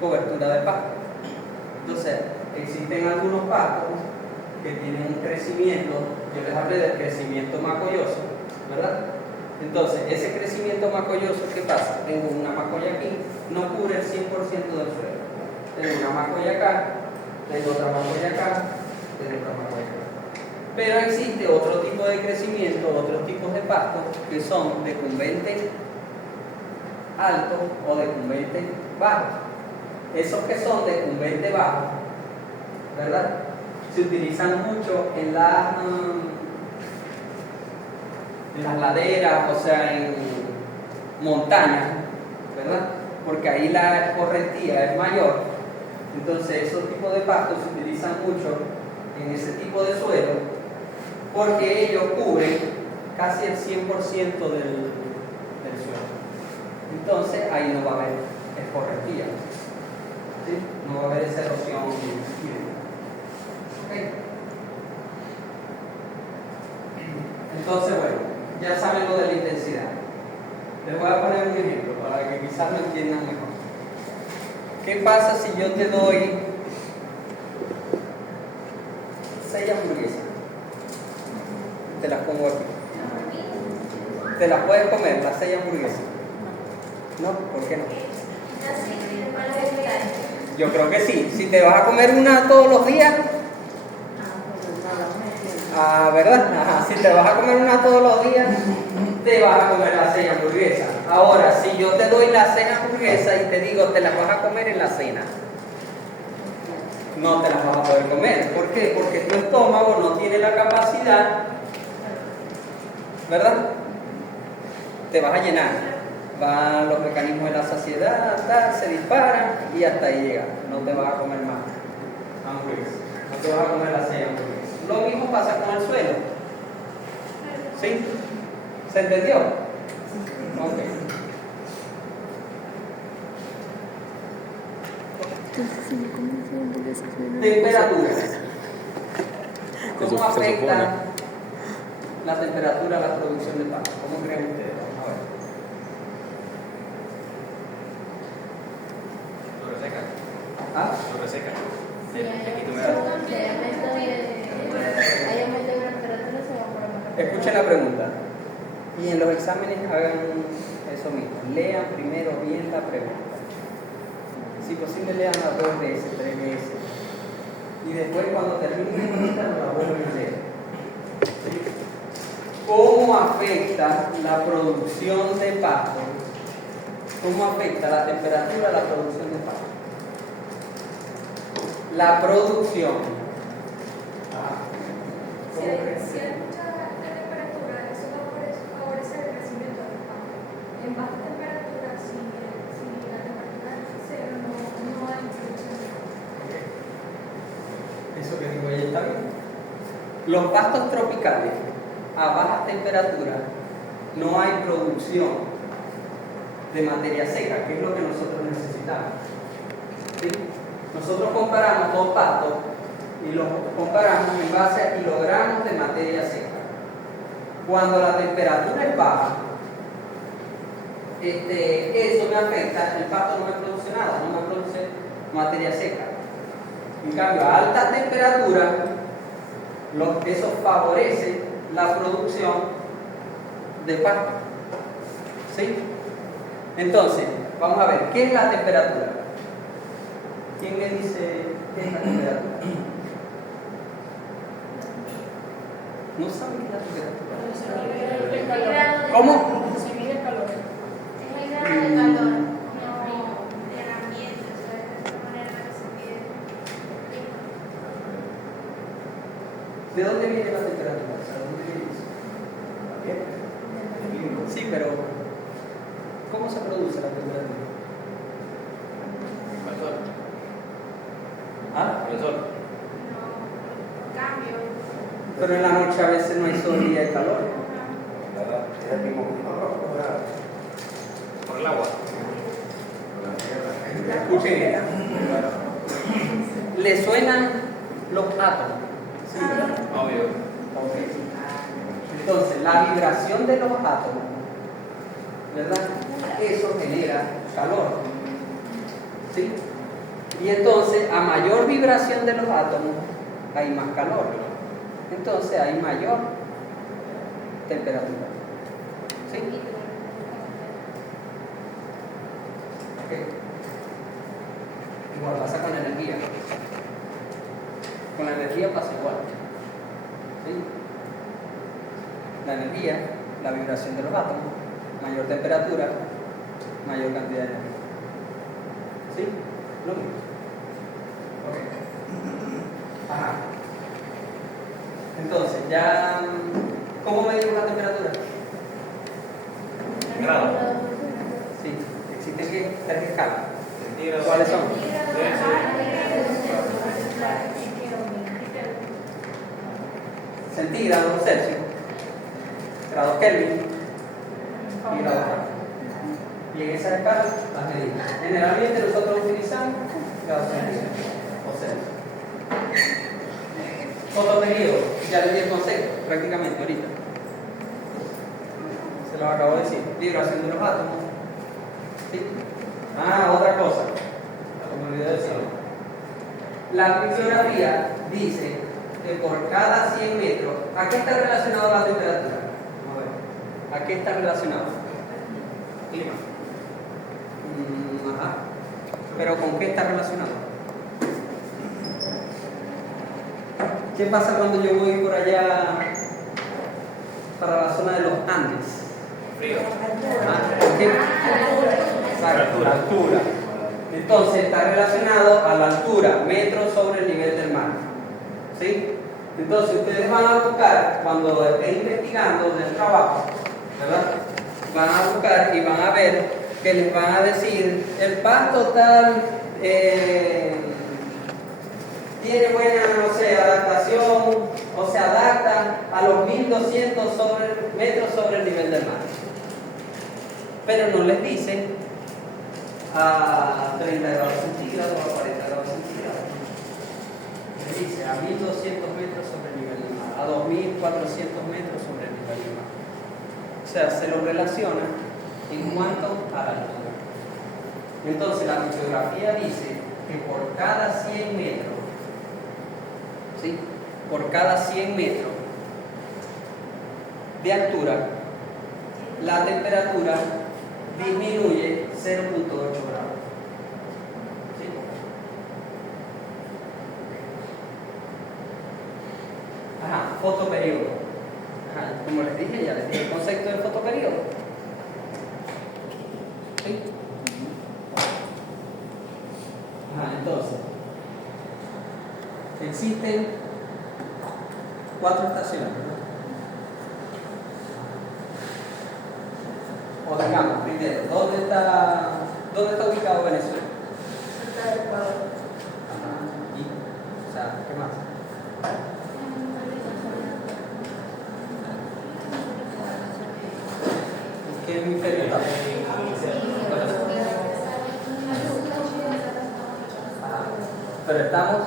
cobertura del pasto. Entonces, existen algunos pastos que tienen un crecimiento, yo les hablé del crecimiento macolloso, ¿verdad? Entonces, ese crecimiento macolloso, ¿qué pasa? Tengo una macolla aquí, no cubre el 100% del suelo. Tengo una macolla acá, tengo otra macolla acá, tengo otra macolla acá. Pero existe otro tipo de crecimiento, otros tipos de pastos que son decumbentes altos o decumbentes bajos. Esos que son decumbentes bajos, ¿verdad? Se utilizan mucho en las laderas, o sea, en montañas, ¿verdad? Porque ahí la escorrentía es mayor. Entonces, esos tipos de pastos se utilizan mucho en ese tipo de suelo porque ellos cubren casi el 100% del suelo. Entonces, ahí no va a haber escorrentía, ¿sí? No va a haber esa erosión hídrica. ¿Okay? Entonces, bueno, ya saben lo de la intensidad. Les voy a poner un ejemplo para que quizás lo entiendan mejor. ¿Qué pasa si yo te doy 6 hamburguesas? Te las pongo aquí. ¿Te las puedes comer, las 6 hamburguesas? No, ¿por qué no? Yo creo que sí. Si te vas a comer una todos los días, ¿verdad? Ajá. Si te vas a comer una todos los días, te vas a comer las 6 hamburguesas. Ahora, si yo te doy las 6 hamburguesas y te digo, te las vas a comer en la cena, no te las vas a poder comer. ¿Por qué? Porque tu estómago no tiene la capacidad, ¿verdad? Te vas a llenar. Van los mecanismos de la saciedad, se disparan y hasta ahí llega. No te vas a comer más hamburguesas. No te vas a comer las 6 hamburguesas. Lo mismo pasa con el suelo. ¿Sí? ¿Se entendió? Ok. Temperatura. ¿Cómo afecta la temperatura a la producción de pasto? ¿Cómo creen ustedes? Vamos a ver. Lo reseca. ¿Ah? Lo reseca. Sí, Escuchen la pregunta. Y en los exámenes hagan eso mismo. Lean primero bien la pregunta. Si posible, lean las 2 veces, 3 veces. Y después, cuando terminen la pregunta, la vuelven a leer. ¿Cómo afecta la producción de pasto? ¿Cómo afecta la temperatura a la producción de pasto? La producción. Si hay mucha temperatura, eso favorece el crecimiento del pasto. En baja temperatura, si la temperatura es cero, no hay producción de pasto. Eso que digo ahí está bien. Los pastos tropicales a bajas temperaturas no hay producción de materia seca, que es lo que nosotros necesitamos. ¿Sí? Nosotros comparamos dos pastos y los comparamos en base a kilogramos de materia seca. Cuando la temperatura es baja, eso me afecta, el pasto no me produce nada, no me produce materia seca. En cambio, a altas temperaturas, eso favorece la producción de pasto. ¿Sí? Entonces, vamos a ver, ¿qué es la temperatura? ¿Quién me dice qué es la temperatura? ¿No saben qué es la temperatura? El calor. ¿Cómo? Se mide el calor. Es el grado de calor, no del ambiente, o sea, de esta manera que se mide el clima. ¿De dónde viene la temperatura? ¿De dónde viene eso? Sí, pero ¿cómo se produce la temperatura? El sol. ¿Ah? El sol. No, cambio. Pero en la noche a veces no hay sol y hay calor. Por el agua. Escuchen esta. ¿Le suenan los átomos? Sí. Obvio. Ok. Entonces, la vibración de los átomos, ¿verdad? Eso genera calor. ¿Sí? Y entonces, a mayor vibración de los átomos, hay más calor. Entonces, hay mayor temperatura. ¿Sí? Ok. Igual pasa con la energía. Con la energía pasa igual. ¿Sí? La energía, la vibración de los átomos, mayor temperatura, mayor cantidad de energía. ¿Sí? Lo mismo. Ok. Ajá. Entonces, ya. ¿Cómo medimos la temperatura? Grado. Sí. ¿Existen qué? 3 escalas. Centígrados. ¿Cuáles son? Centígrados, Celsius, grados Kelvin y grados Fahrenheit. Y en esas escalas las medimos. Generalmente nosotros utilizamos grados Celsius o Celsius. Fotoperiodo, ya les di el concepto prácticamente ahorita. Se lo acabo de decir. Vibración de los átomos. ¿Sí? Otra cosa. Me olvidé decirlo. La criptografía dice que por cada 100 metros, ¿a qué está relacionado la temperatura? A ver, ¿a qué está relacionado? Clima. Ajá. ¿Pero con qué está relacionado? ¿Qué pasa cuando yo voy por allá para la zona de los Andes? Frío. ¿Por qué? Exacto, la altura. Entonces está relacionado a la altura, metros sobre el nivel del mar. ¿Sí? Entonces ustedes van a buscar, cuando estén investigando del trabajo, ¿verdad? Van a buscar y van a ver que les van a decir, el pasto tal tiene buena, no sé, adaptación, o se adapta a los 1200 metros sobre el nivel del mar. Pero no les dice a 30 grados centígrados o a 40 grados centígrados. Les dice a 1200 metros sobre el nivel del mar, a 2400 metros sobre el nivel del mar. O sea, se lo relaciona en cuanto a la altura. Entonces, la criptografía dice que por cada 100 metros, ¿sí? Por cada 100 metros de altura, la temperatura disminuye 0.8 grados. ¿Sí? Ajá, fotoperiodo. Ajá, como les dije, ya les dije el concepto del fotoperiodo. ¿Sí? Ajá, entonces, existen 4 estaciones, ¿no? O digamos, primero, ¿dónde está ubicado Venezuela? Cerca del Ecuador. Ajá. Y, o sea, ¿qué más? ¿En qué hemisferio está? Ajá. Pero estamos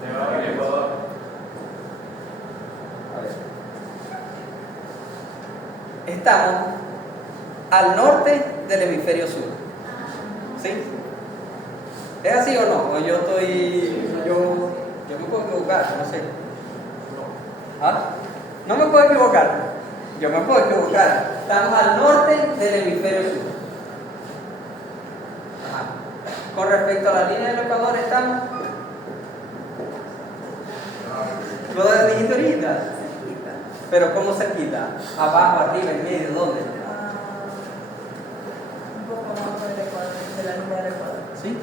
Debajo del Ecuador. a ver. Estamos al norte del hemisferio sur. ¿Sí? ¿Es así o no? O yo me puedo equivocar, no sé. ¿Ah? No me puedo equivocar. Yo me puedo equivocar. Estamos al norte del hemisferio sur. Ajá. Con respecto a la línea del Ecuador estamos. Lo dijiste ahorita. Pero ¿cómo se quita? Abajo, arriba, en medio, ¿dónde? Un poco abajo del Ecuador, de la línea del Ecuador. ¿Sí?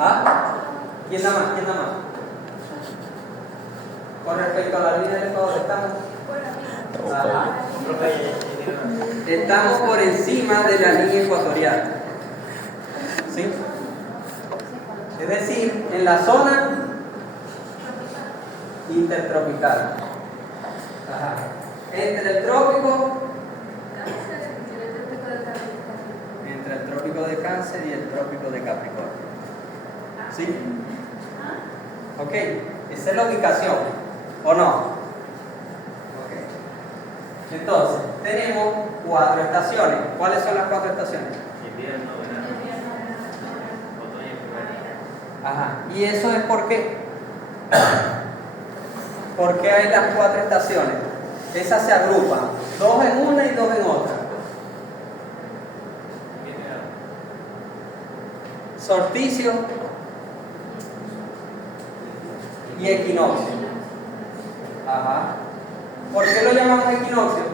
¿Ah? ¿Quién da más? ¿Quién da más? Con respecto a la línea del Ecuador, estamos. Ajá. Estamos por encima de la línea ecuatorial. ¿Sí? Es decir, en la zona intertropical. Ajá. Entre el trópico de Cáncer y el trópico de Capricornio. ¿Sí? Ok, esa es la ubicación, ¿o no? Ok. Entonces, tenemos 4 estaciones. ¿Cuáles son las 4 estaciones? Invierno, verano, otoño y primavera. Ajá. ¿Y eso es por qué? ¿Por qué hay las 4 estaciones? Esas se agrupan, 2 en una y 2 en otra. Solsticio y equinoccio. Ajá. ¿Por qué lo llamamos equinoccio?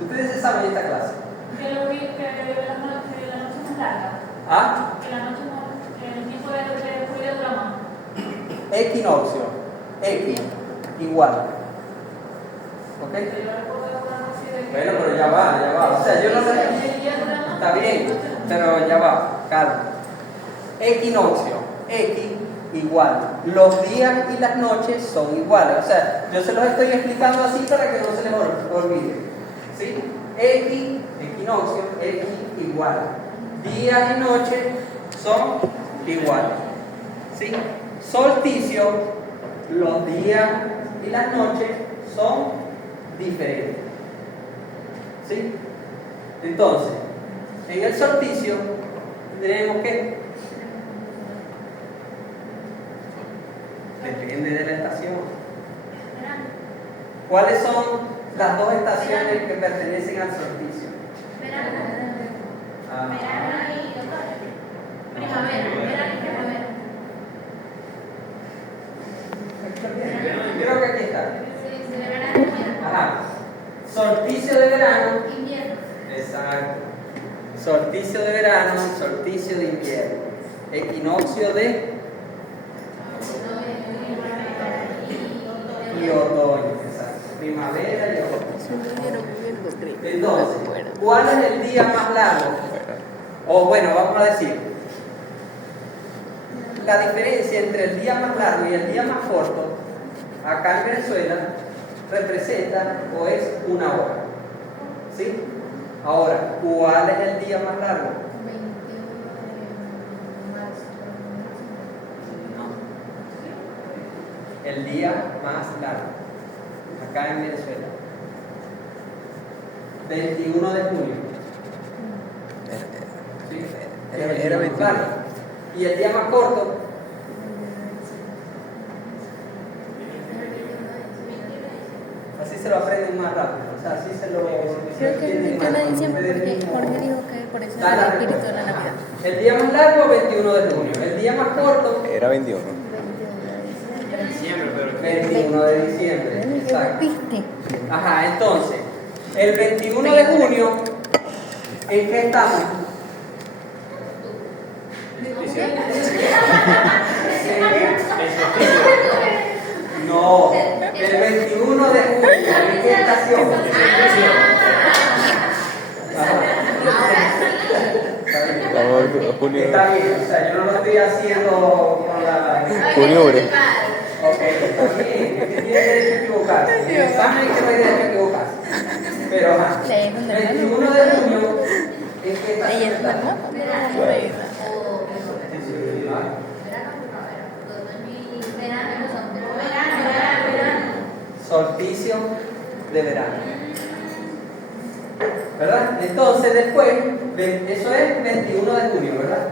Ustedes se saben esta clase. Que lo vi que la noche es más larga. ¿Ah? Que la noche no, el tiempo de oscuridad dura más. Equinoccio. Equi. Igual. ¿Ok? Bueno, pero ya va. O sea, yo no sé. Está bien, pero ya va. Calma. Equinoccio. Equi. Igual. Los días y las noches son iguales. O sea, yo se los estoy explicando así para que no se les olvide. ¿Sí? Equi, equinoccio, equi, igual. Días y noches son iguales. ¿Sí? Solsticio, los días y las noches son diferentes. ¿Sí? Entonces, en el solsticio tendremos que depende de la estación. ¿Cuáles son las 2 estaciones que pertenecen al solsticio? Ah, creo que aquí está. Ajá. Solsticio de verano. Exacto. Solsticio de verano, solsticio de invierno. Equinoccio de y otoño. Exacto. Primavera y otoño. Entonces, ¿cuál es el día más largo? O bueno, vamos a decir, la diferencia entre el día más largo y el día más corto, acá en Venezuela, representa o es 1 hora. ¿Sí? Ahora, ¿cuál es el día más largo? No. El día más largo, acá en Venezuela. 21 de junio. ¿Sí? Era 21. Y el día más corto, se lo aprenden más rápido, o sea, así se lo Creo que el 21 de diciembre, porque Jorge dijo que por eso Da era la el espíritu de la respuesta. Navidad. El día más largo, 21 de junio. El día más corto, Era 21. 21 de diciembre. Diciembre, pero 21 de diciembre. ¿Qué Exacto. viste? Ajá, entonces, el 21 de junio, ¿en qué estamos? No, el 21 de junio, ¿en qué estación? Estamos en junio. Está bien, o sea, yo no lo estoy haciendo con la... Junio. Ok, está bien, es que tiene derecho a equivocarse. En el examen es que no hay derecho a equivocarse. Pero ajá, Leí con el 21 de junio, ¿en qué estación Leyendo el estamos? mapa, pero vamos a reírla. Solsticio de verano. ¿Verdad? Entonces después, eso es 21 de junio, ¿verdad?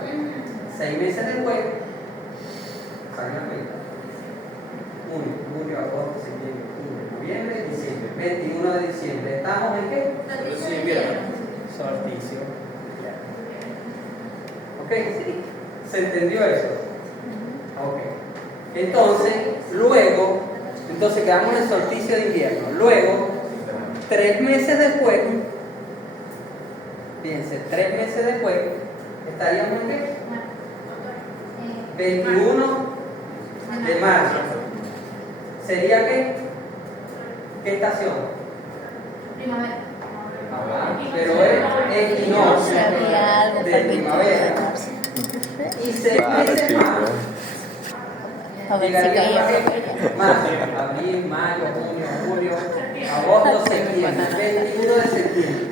6 meses después, saquen la cuenta. Junio, julio, agosto, septiembre, octubre, noviembre, diciembre. 21 de diciembre. ¿Estamos en qué? Solsticio. ¿Ok? ¿Se entendió eso? Ok. Entonces, luego, quedamos en el solsticio de invierno. Luego, 3 meses después, fíjense, 3 meses después, estaríamos en qué? 21 de marzo. ¿Sería qué? ¿Qué estación? Pero es equinoccio Sabía algo de para el 21 de primavera. marzo. Y 6 Claro, meses chico. más. A ver si Llegaría caía a algo. marzo, abril, mayo, junio, julio, agosto, septiembre, 21 de septiembre.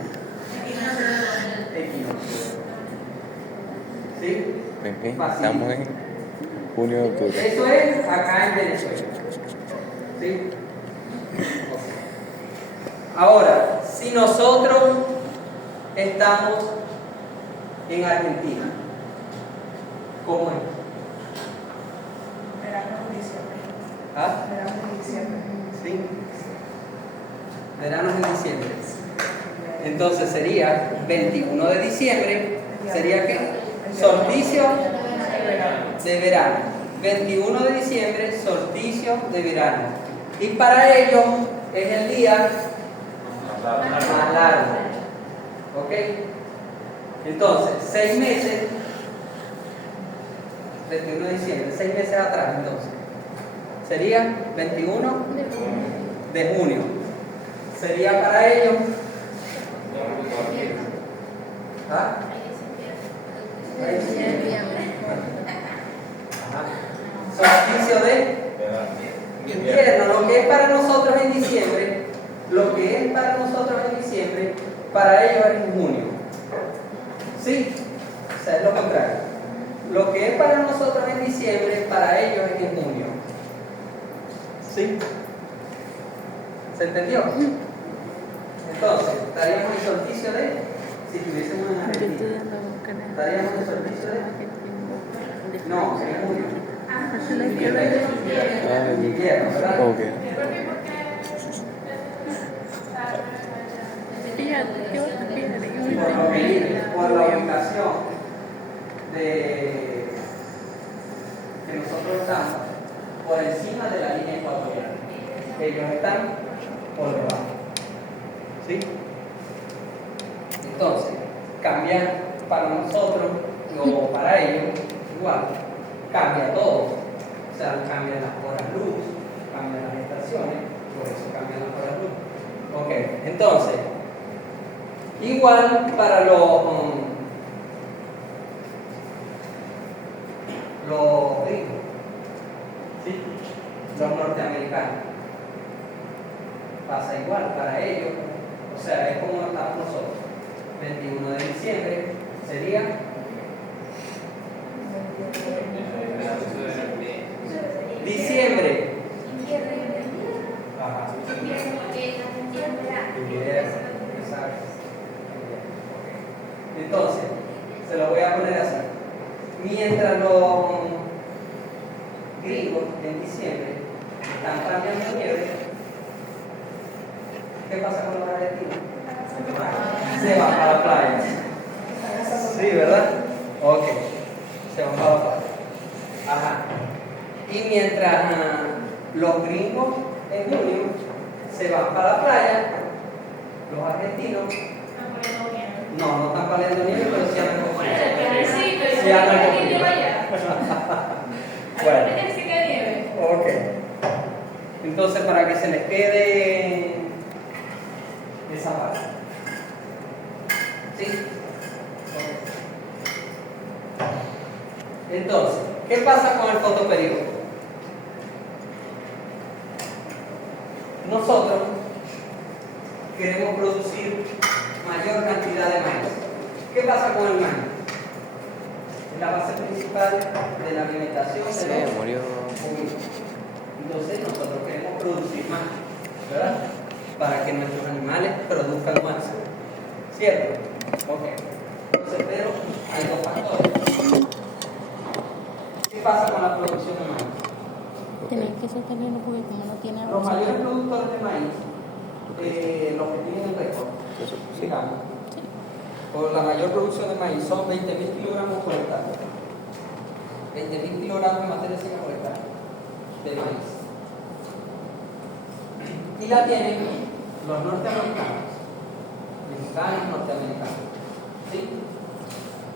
Equinoccio. ¿Sí? Estamos en junio, octubre. Eso es acá en Venezuela. ¿Sí? Ahora, si nosotros estamos en Argentina, ¿cómo es? Verano en diciembre. ¿Ah? Verano en diciembre. ¿Sí? Verano en diciembre. Entonces sería 21 de diciembre, ¿sería qué? Solsticio de verano. 21 de diciembre, solsticio de verano. Y para ellos es el día más largo. ¿Ok? Entonces, 6 meses, 21 de diciembre, 6 meses atrás, entonces. Sería 21 de junio. Sería para ellos. ¿Ah? Solsticio de invierno. Lo que es para nosotros en diciembre, para ellos es en junio. ¿Sí? O sea, es lo contrario. Lo que es para nosotros en diciembre, para ellos es en junio. ¿Sí? ¿Se entendió? Entonces, estaríamos en solsticio de, si tuviésemos en Argentina, estaríamos en solsticio de, no, en junio. Invierno, ¿verdad? Ok. Por la ubicación de que nosotros estamos por encima de la línea ecuatorial. Ellos están por debajo. ¿Sí? Entonces, cambian para nosotros o para ellos igual. Cambia todo. O sea, cambian las horas luz, cambian las estaciones, por eso cambian las horas luz. Ok, entonces, igual para los gringos, ¿sí? Los norteamericanos. Pasa igual para ellos, o sea, es como estamos nosotros. 21 de diciembre sería diciembre. Ajá. Exacto. Entonces, se lo voy a poner así. Mientras los gringos en diciembre están cambiando nieve, ¿Qué pasa con los argentinos? Se van para la playa. Sí, ¿verdad? Ok. Se van para la playa. Ajá. Y mientras los gringos en junio se van para la playa, los argentinos no están paliando nieve, pero sí andan con frío. Sí, pero Sí andan con ¿quién frío. lleva allá? Bueno. Hay que cae nieve. Ok. Entonces, para que se les quede esa parte. ¿Sí? Ok. Entonces, ¿qué pasa con el fotoperiodo? Nosotros queremos producir mayor cantidad de maíz. ¿Qué pasa con el maíz? Es la base principal de la alimentación de Se los murió. humanos. Entonces nosotros queremos producir más, ¿verdad? Para que nuestros animales produzcan más. ¿Cierto? Ok. Entonces, pero hay dos factores. ¿Qué pasa con la producción de maíz? Tener que sostenerlo porque como no tiene Los agua. mayores productores de maíz, los que tienen el récord, digamos, por la mayor producción de maíz son 20.000 kilogramos por hectárea. 20.000 kilogramos de materia seca por hectárea de maíz. Y la tienen los norteamericanos, mexicanos, norteamericanos. ¿Sí?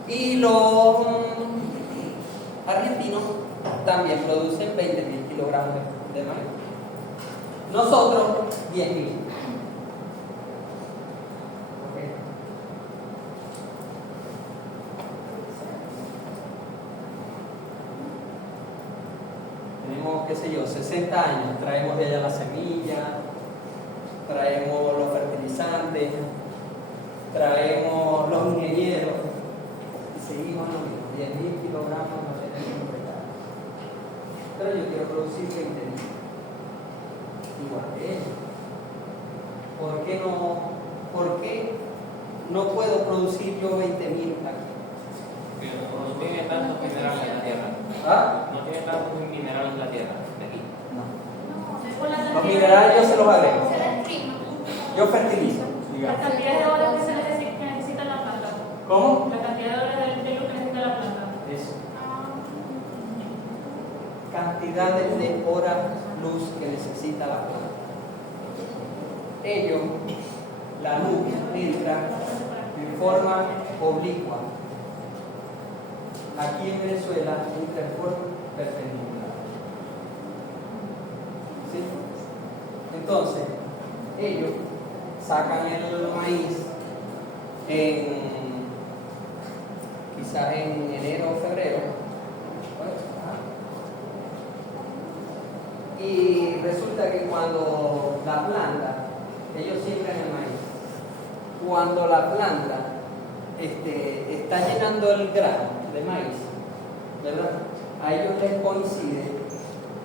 Y los argentinos también producen 20.000 kilogramos de maíz. Nosotros, 10.000. Tenemos, qué sé yo, 60 años, traemos de allá la semilla, traemos los fertilizantes, traemos los ingenieros y seguimos en lo mismo, 10.000 kilogramos no tenemos que pegar. Pero yo quiero producir 20.000, igual que ellos. ¿Por qué no puedo producir yo 20.000 aquí? No tiene tantos minerales en la tierra. ¿Ah? No tiene tantos minerales en la tierra de aquí. No. Los minerales yo se los agrego. Yo fertilizo, La digamos. cantidad de horas que se necesita en la planta. ¿Cómo? La cantidad de horas de lo que necesita la planta. Eso. Cantidades de horas luz que necesita la planta. Ellos, la luz entra en forma oblicua. Aquí en Venezuela entra en forma perpendicular. ¿Sí? Entonces, ellos sacan el maíz quizás en enero o febrero. Y resulta que cuando la planta, ellos siembran el maíz, cuando la planta está llenando el grano de maíz, ¿verdad? A ellos les coincide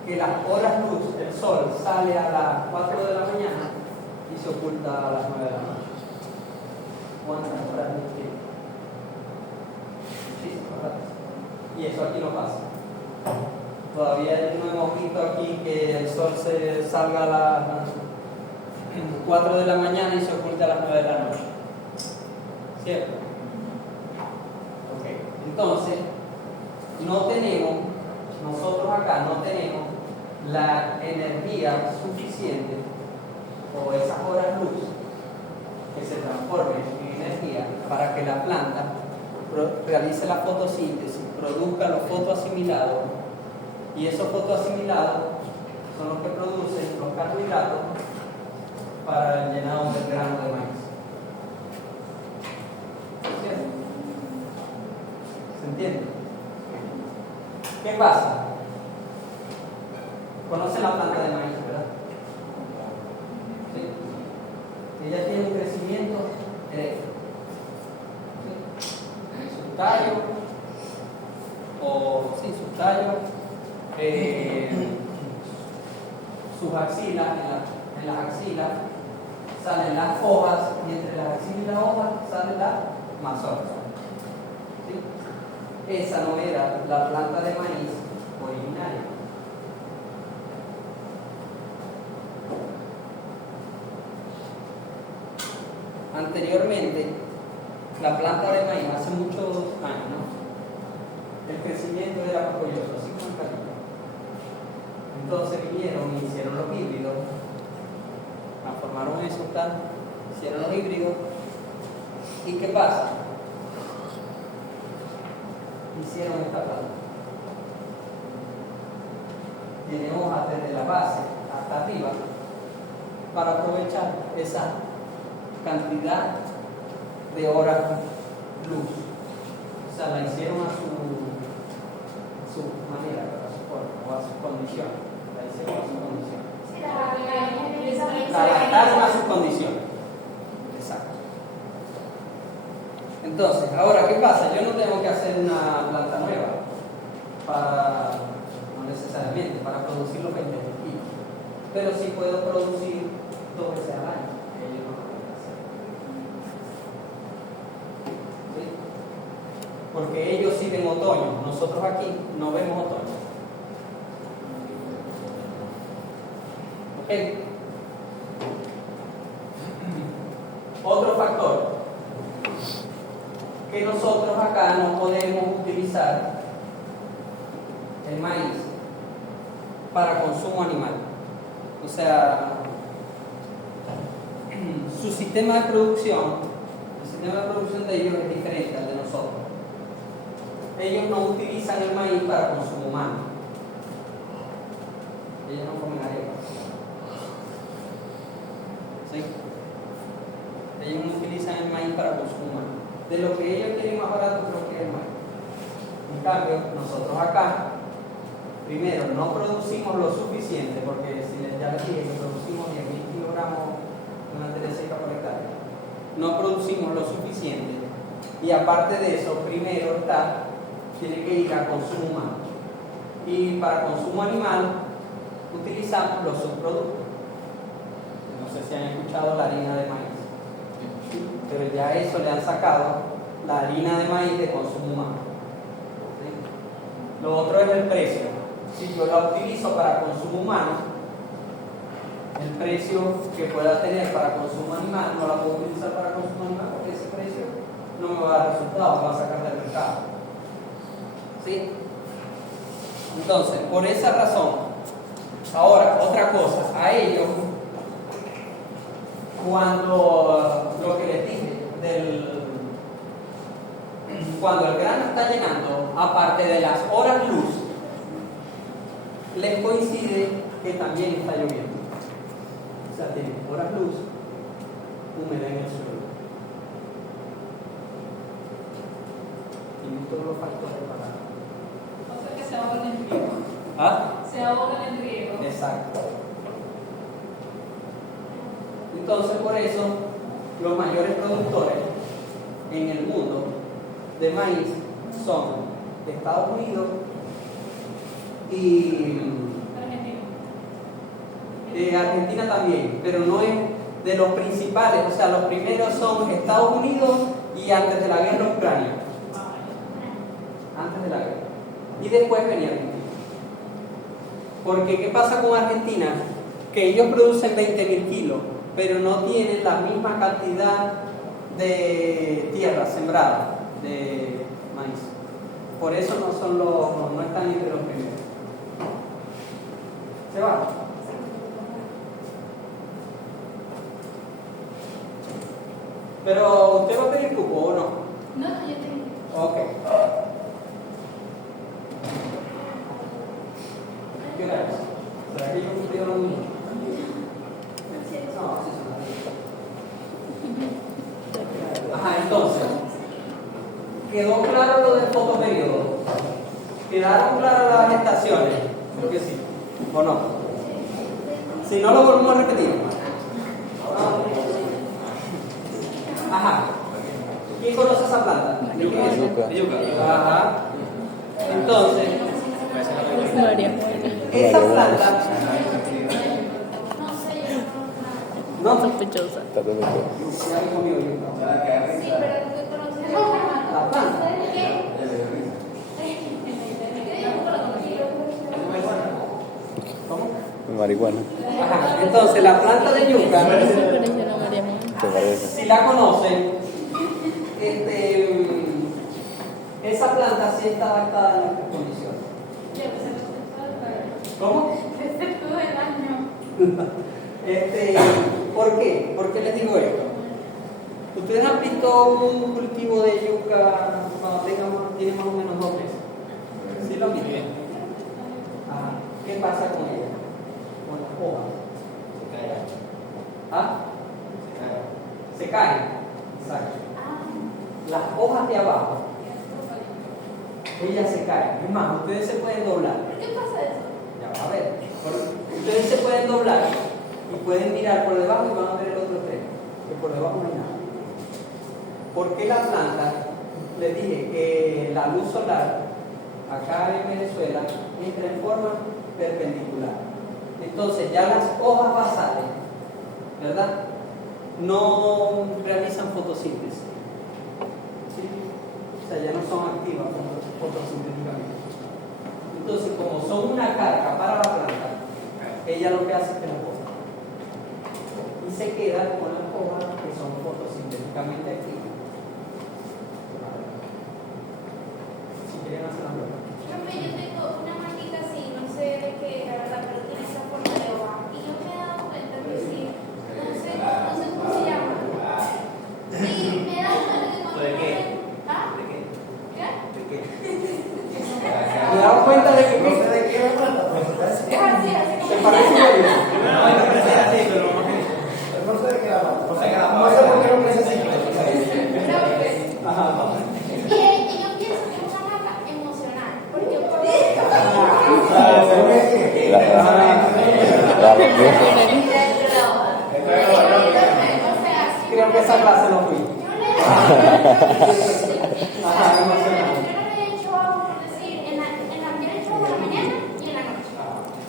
que las horas luz, el sol sale a las 4 de la mañana y se oculta a las 9 de la noche. ¿Cuántas horas luz tiene? Muchísimas horas. Y eso aquí no pasa. Todavía no hemos visto aquí que el sol se salga a las 4 de la mañana y se oculte a las 9 de la noche. ¿Cierto? Ok. Entonces, nosotros acá no tenemos la energía suficiente o esas horas luz que se transformen en energía para que la planta realice la fotosíntesis, produzca los fotoasimilados, y esos fotoasimilados son los que producen los carbohidratos para el llenado del grano de maíz. ¿Cierto? ¿Se entiende? ¿Qué pasa? Conocen la planta de maíz, ¿verdad? ¿Sí? Ella tiene un crecimiento erecto. ¿Sí? Su tallo, sus tallos, sus axilas, en las axilas salen las hojas, y entre las axilas y las hojas sale la mazorca. ¿Sí? Esa no era la planta de maíz originaria. anteriormente, la planta de maíz, hace muchos años, ¿no? El crecimiento era apoyoso, así como el cariño. Entonces vinieron y hicieron los híbridos, transformaron eso, hicieron los híbridos. ¿Y qué pasa? Hicieron esta planta. Tiene hojas desde la base hasta arriba para aprovechar esa cantidad de horas luz. O sea, la hicieron a su manera, a su forma o a su condición. La hicieron a su condición. Sí, La adaptaron a su condición. Exacto. Entonces, ahora, ¿qué pasa? Yo no tengo que hacer una planta nueva no necesariamente, para producir los 20 kilos. Pero sí puedo producir 2 veces al año. Ellos no lo pueden hacer. ¿Sí? Porque ellos sí ven otoño, nosotros aquí no vemos otoño. ¿Ok? Otro factor que nosotros acá no podemos utilizar el maíz para consumo animal. O sea, su sistema de producción, el sistema de producción de ellos es diferente al de nosotros. Ellos no utilizan el maíz para consumo humano. Ellos no comen arepas. ¿Sí? Ellos no utilizan el maíz para consumo humano. De lo que ellos quieren más barato, creo que es el maíz. En cambio, nosotros acá, primero, no producimos lo suficiente, porque ya les dije que producimos 10.000 kilogramos de materia seca por hectárea. No producimos lo suficiente. Y aparte de eso, primero tiene que ir a consumo humano. Y para consumo animal, utilizamos los subproductos. No sé si han escuchado la harina de maíz. Pero ya eso le han sacado la harina de maíz de consumo humano. ¿Sí? Lo otro es el precio. Si yo la utilizo para consumo humano, el precio que pueda tener para consumo animal no la puedo utilizar para consumo animal porque ese precio no me va a dar resultados, me va a sacar del mercado. ¿Sí? Entonces, por esa razón, ahora, otra cosa, a ellos, cuando lo que les dije, cuando el grano está llenando, aparte de las horas luz, les coincide que también está lloviendo. O sea, tienen horas luz, humedad en el suelo. Tienen todos los factores para... O sea que se ahogan en riego. ¿Ah? Se ahogan en riego. Exacto. Entonces, por eso, los mayores productores en el mundo de maíz son Estados Unidos y Argentina también, pero no es de los principales. O sea, los primeros son Estados Unidos y antes de la guerra Ucrania. Antes de la guerra. Y después venía Argentina. Porque ¿qué pasa con Argentina? Que ellos producen 20.000 kilos, pero no tienen la misma cantidad de tierra sembrada de maíz. Por eso no están entre los primeros. ¿Se va? Pero ¿usted va a pedir cupo o no? No, yo tengo. Ok. ¿Qué hora es? ¿Será que yo cumplí lo mismo? No, sí, son las 10. Ajá, entonces, ¿quedó claro lo del fotoperiodo? ¿Quedaron claras las estaciones? Creo que sí. ¿O no? Si no, lo volvemos a repetir. Ajá. ¿Quién conoce esa planta? Yuca. Ajá. Entonces, María. esa planta, ¿no? Sospechosa. Está todo bien. Ya me comió yuca. Sí, pero tú conoces la planta. ¿Cómo? Marihuana. Ajá. Entonces, la planta de yuca, Se pareció a la María Mónica. ¿Te parece? Si la conocen, esa planta sí está adaptada a nuestras condiciones. ¿Cómo? Todo el año. ¿Por qué? ¿Por qué les digo esto? ¿Ustedes han visto un cultivo de yuca cuando tiene más o menos 2 meses? ¿Sí lo han visto? Ajá. ¿Qué pasa con ella? Con las hojas. Se caen. ¿Ah? Se caen. Exacto. Las hojas de abajo, ellas se caen. Es más, ustedes se pueden doblar. ¿Por qué pasa eso? Ya va a ver. Ustedes se pueden doblar y pueden mirar por debajo y van a ver el otro extremo, que por debajo no hay nada. ¿Por qué la planta? Les dije que la luz solar acá en Venezuela entra en forma perpendicular. Entonces ya las hojas basales, ¿verdad? No realizan fotosíntesis. ¿Sí? O sea, ya no son activas fotosintéticamente. Entonces, como son una carga para la planta, ella lo que hace es que la bota. Y se queda con las hojas que son fotosintéticamente activas. Si quieren hacer la prueba. Profe, yo tengo una manita así, no sé de qué, la verdad, pero tiene esa forma de hoja. Y yo me he dado cuenta que sí, no sé cómo se llama. Y me he dado cuenta que cuando ¿De qué? ¿Ah? ¿De qué? ¿Qué? ¿De qué? Me he dado cuenta de que No sé de qué hablan, Es así, así se como parece a ella. No, no parece así, pero no sé de qué hablan. No sé por qué lo necesito. Profe. Ajá. Y yo pienso que es una marca emocional, porque por Creo que esa clase no fui. Ajá, Yo emocional. no le he hecho agua, por decir, yo le he hecho agua en la mañana y en la noche.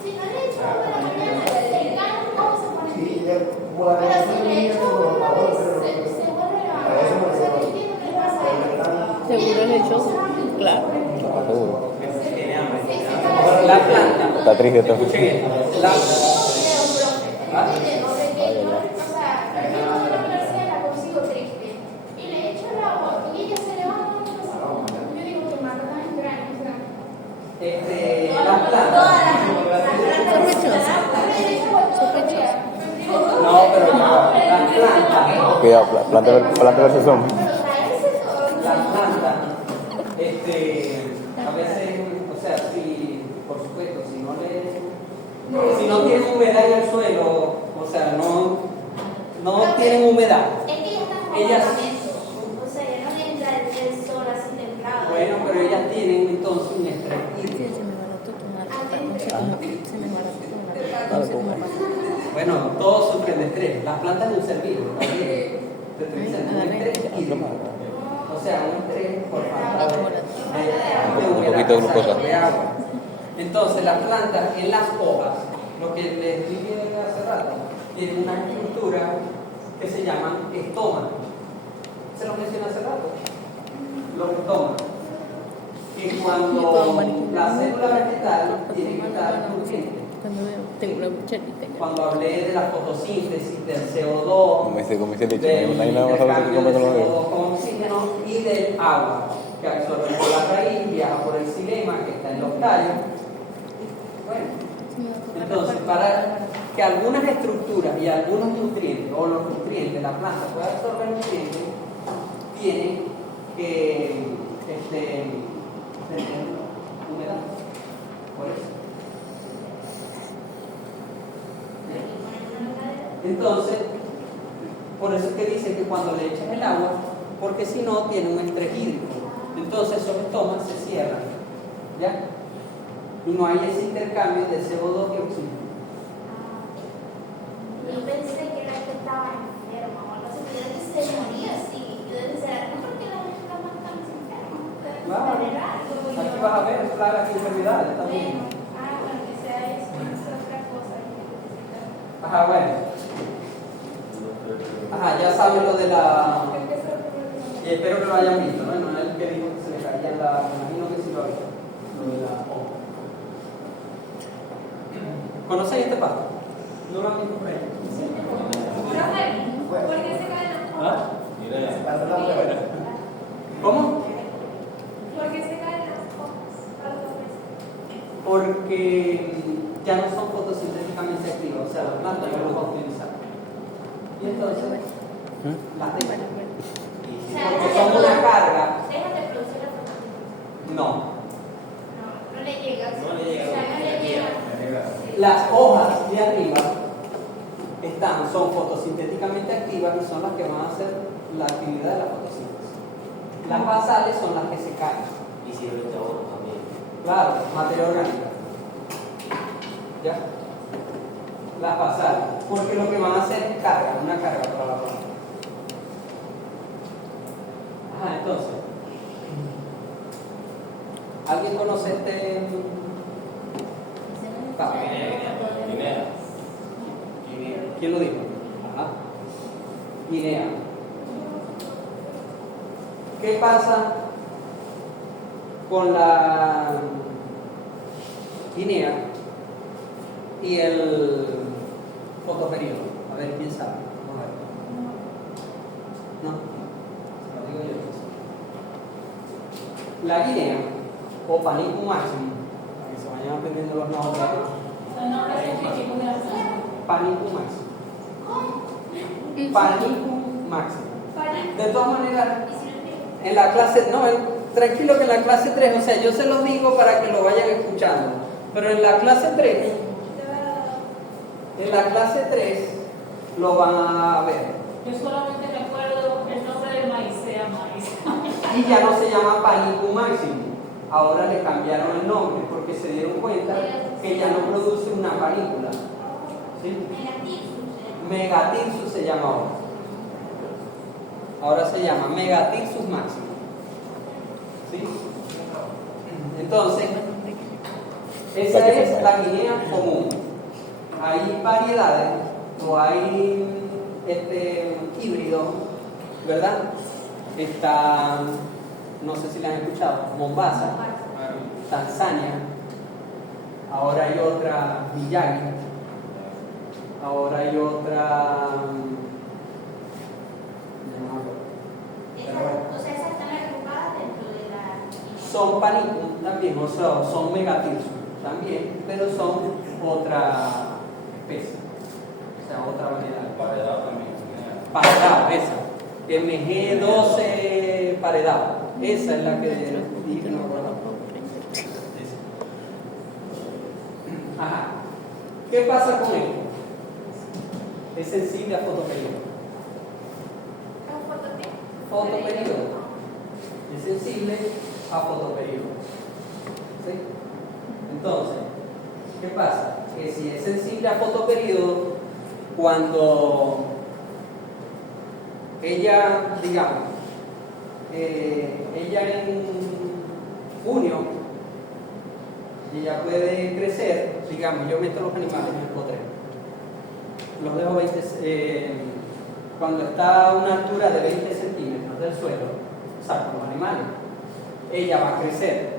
Si no le he hecho agua en la mañana, se cae un poco, se pone Sí, bien. Pero si le he hecho agua una vez, se vuelve a... O sea, no entiendo qué le pasa a ella. Seguro le echó. Claro. tiene hambre. La planta. Está triste todo. Escuchen esto. La, ¿Ah? La planta. No, pero no. La planta. Cuidado, planta versus zombie. La planta. A veces, o sea, si, por supuesto, si no tienen humedad en el suelo, o sea, no tienen humedad. Ellas, O sea, ya no le entra el sol así templado. bueno, pero ellas tienen entonces un estrés Sí, hídrico. se me barató tomar. Se me barató tomar. Bueno, todos sufren de estrés. Las plantas es un ser vivo, también. Te estoy diciendo, un estrés hídrico. O sea, un estrés por falta de humedad, Un poquito de glucosa. de agua. Entonces, las plantas en las hojas, lo que les dije hace rato, tienen una estructura que se llaman estomas. Se lo mencioné hace rato. Los estomas. Que cuando la célula vegetal tiene que estar nutriente. Cuando veo, tengo una cucharita. Cuando hablé de la fotosíntesis, del CO2, Como dice leche, del no hay nada más sabroso que intercambio comer de con los CO2 dedos. con oxígeno y del agua que absorbe por la raíz, viaja por el xilema que está en los tallos. Bueno, entonces para que algunas estructuras y algunos nutrientes o los nutrientes, la planta pueda absorber nutrientes, tienen que tener humedad. Por eso. Entonces, por eso es que dicen que cuando le echas el agua, porque si no tiene un estrés hídrico, entonces esos estomas se cierran, ¿ya? Y no hay ese intercambio de CO2 y oxígeno. Yo pensé que era que estaba enferma o algo así, pero era que se moría así. Yo decía, no porque las estamos tan enfermas. Claro. Aquí vas a ver plagas y enfermedades también. Bueno, que sea eso, es otra cosa. Ajá, bueno. Ajá, ya saben lo de la... Y espero que lo hayan visto, ¿no? No es el que dijo que se le caía la... Me imagino que sí lo había. Lo de la hoja. ¿Conocéis este pasto? ¿No lo han visto por ahí? Profe, ¿por qué se cae la ¿Ah? Mira, ¿Cómo? ¿Por qué se caen las hojas a los meses? Porque ya no son fotosintéticamente activas, o sea, la planta ya no lo va a utilizar. Y entonces, las dejan. Porque son una carga. Dejan de producir la fotosíntesis. No. No le llega. no le llega. O sea, no le llega. Sí. Las hojas de arriba son fotosintéticamente activas y son las que van a hacer la actividad de la fotosíntesis. Las basales son las que se caen. Y sirve de oro también. Claro, materia orgánica. ¿Ya? Las basales. Porque lo que van a hacer es carga, una carga para la planta. Ajá, entonces. ¿Alguien conoce este? Guinea. ¿Quién lo dijo? Ajá. Guinea. ¿Qué pasa con la guinea y el fotoperiodo? A ver, ¿quién sabe? Vamos a ver. ¿No? Se lo digo yo. La guinea, o Panicum maximum, para que se vayan aprendiendo los nombres. Los nombres científicos de la planta. Panicum maximum. Panicum maximum. De todas maneras, en la clase, no, tranquilo que en la clase 3, o sea, yo se los digo para que lo vayan escuchando, pero en la clase 3, lo van a ver. Yo solamente recuerdo el nombre del maíz, se llama maíz. Y ya no se llama Panicum maximum, ahora le cambiaron el nombre porque se dieron cuenta que ya no produce una panícula. ¿Sí? Megatirsus se llama ahora. Ahora se llama Megatirsus maximum. ¿Sí? Entonces, esa es la guinea común. Hay variedades o hay híbridos, ¿verdad? Está, no sé si la han escuchado, Mombasa, Tanzania. Ahora hay otra, Miyagi. Ahora hay otra. O sea, esas están agrupadas dentro de la. Son Panicum también, o sea, son Megatirsus también, pero son otra especie, o sea, otra variedad. Paredado también. Paredado, esa. MG12 paredado. Esa es la que dije que no me acuerdo. Ajá. ¿Qué pasa con esto? Es sensible a fotoperiodo. Fotoperiodo. Es sensible a fotoperiodo. ¿Sí? Entonces, ¿qué pasa? Que si es sensible a fotoperiodo, cuando ella, digamos, ella en junio, ella puede crecer, digamos, yo meto los animales en el potrero, los dejo 20, cuando está a una altura de 20 centímetros del suelo, saco los animales, ella va a crecer,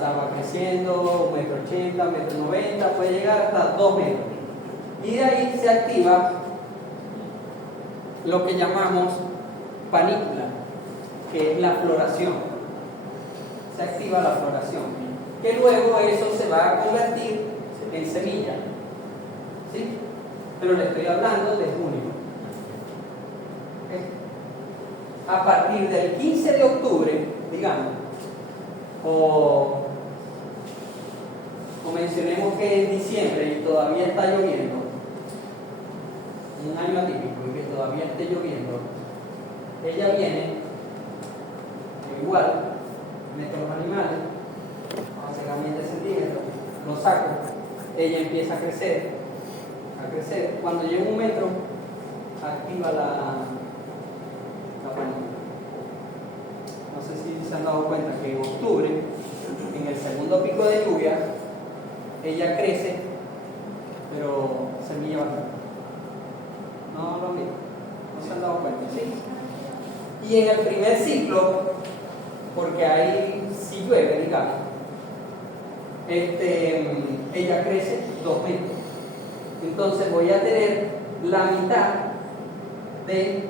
va creciendo 1,80 m, 1,90 m, puede llegar hasta 2 metros, y de ahí se activa lo que llamamos panícula, que es la floración. Se activa la floración, que luego eso se va a convertir en semilla. ¿Sí? Pero le estoy hablando de junio. ¿Okay? A partir del 15 de octubre, digamos, o mencionemos que es diciembre y todavía está lloviendo, un año atípico y que todavía esté lloviendo, ella viene, igual, meto los animales, vamos a sacar 20 centímetros, los saco, ella empieza a crecer, cuando llega 1 metro, activa la panícula. No sé si se han dado cuenta que en octubre, en el segundo pico de lluvia, ella crece, pero semilla baja. No lo mismo, no se han dado cuenta, ¿sí? Y en el primer ciclo, porque ahí sí llueve, digamos, ella crece 2 metros. Entonces voy a tener la mitad de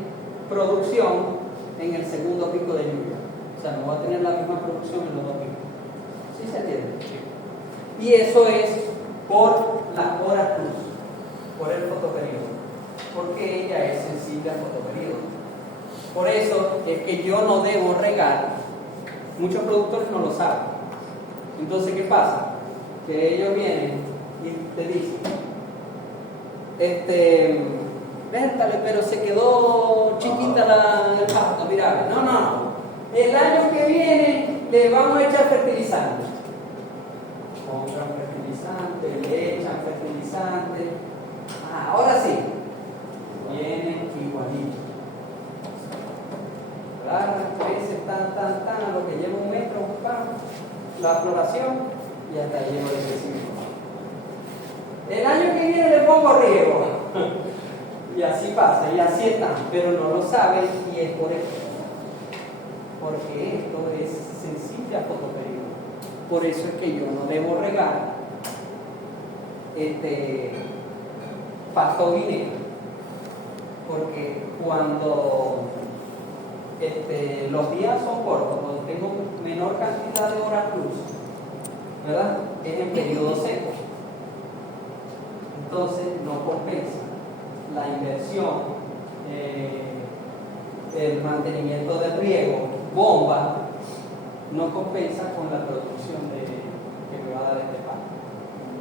producción en el segundo pico de lluvia. O sea, no va a tener la misma producción en los dos picos. ¿Sí se entiende? Y eso es por las horas luz, por el fotoperiodo, porque ella es sensible al fotoperiodo. Por eso es que yo no debo regar. Muchos productores no lo saben. Entonces, ¿qué pasa? Que ellos vienen y te dicen, véntale, pero se quedó chiquita el pasto, mira, no. El año que viene le vamos a echar fertilizante. Compran fertilizante, le echan fertilizante. Ahora sí, viene igualito. Crece tan, a lo que lleva un metro, la floración y hasta ahí lleva el crecimiento. El año que viene le pongo riego. Y así pasa, y así está, pero no lo sabe y es por esto. Porque esto es sensible a fotoperiodo. Por eso es que yo no debo regar pasto guineo. Porque cuando los días son cortos, cuando tengo menor cantidad de horas luz, ¿verdad? Es en periodo seco. Entonces no compensa la inversión, el mantenimiento del riego, bomba, no compensa con la producción que me va a dar este pasto.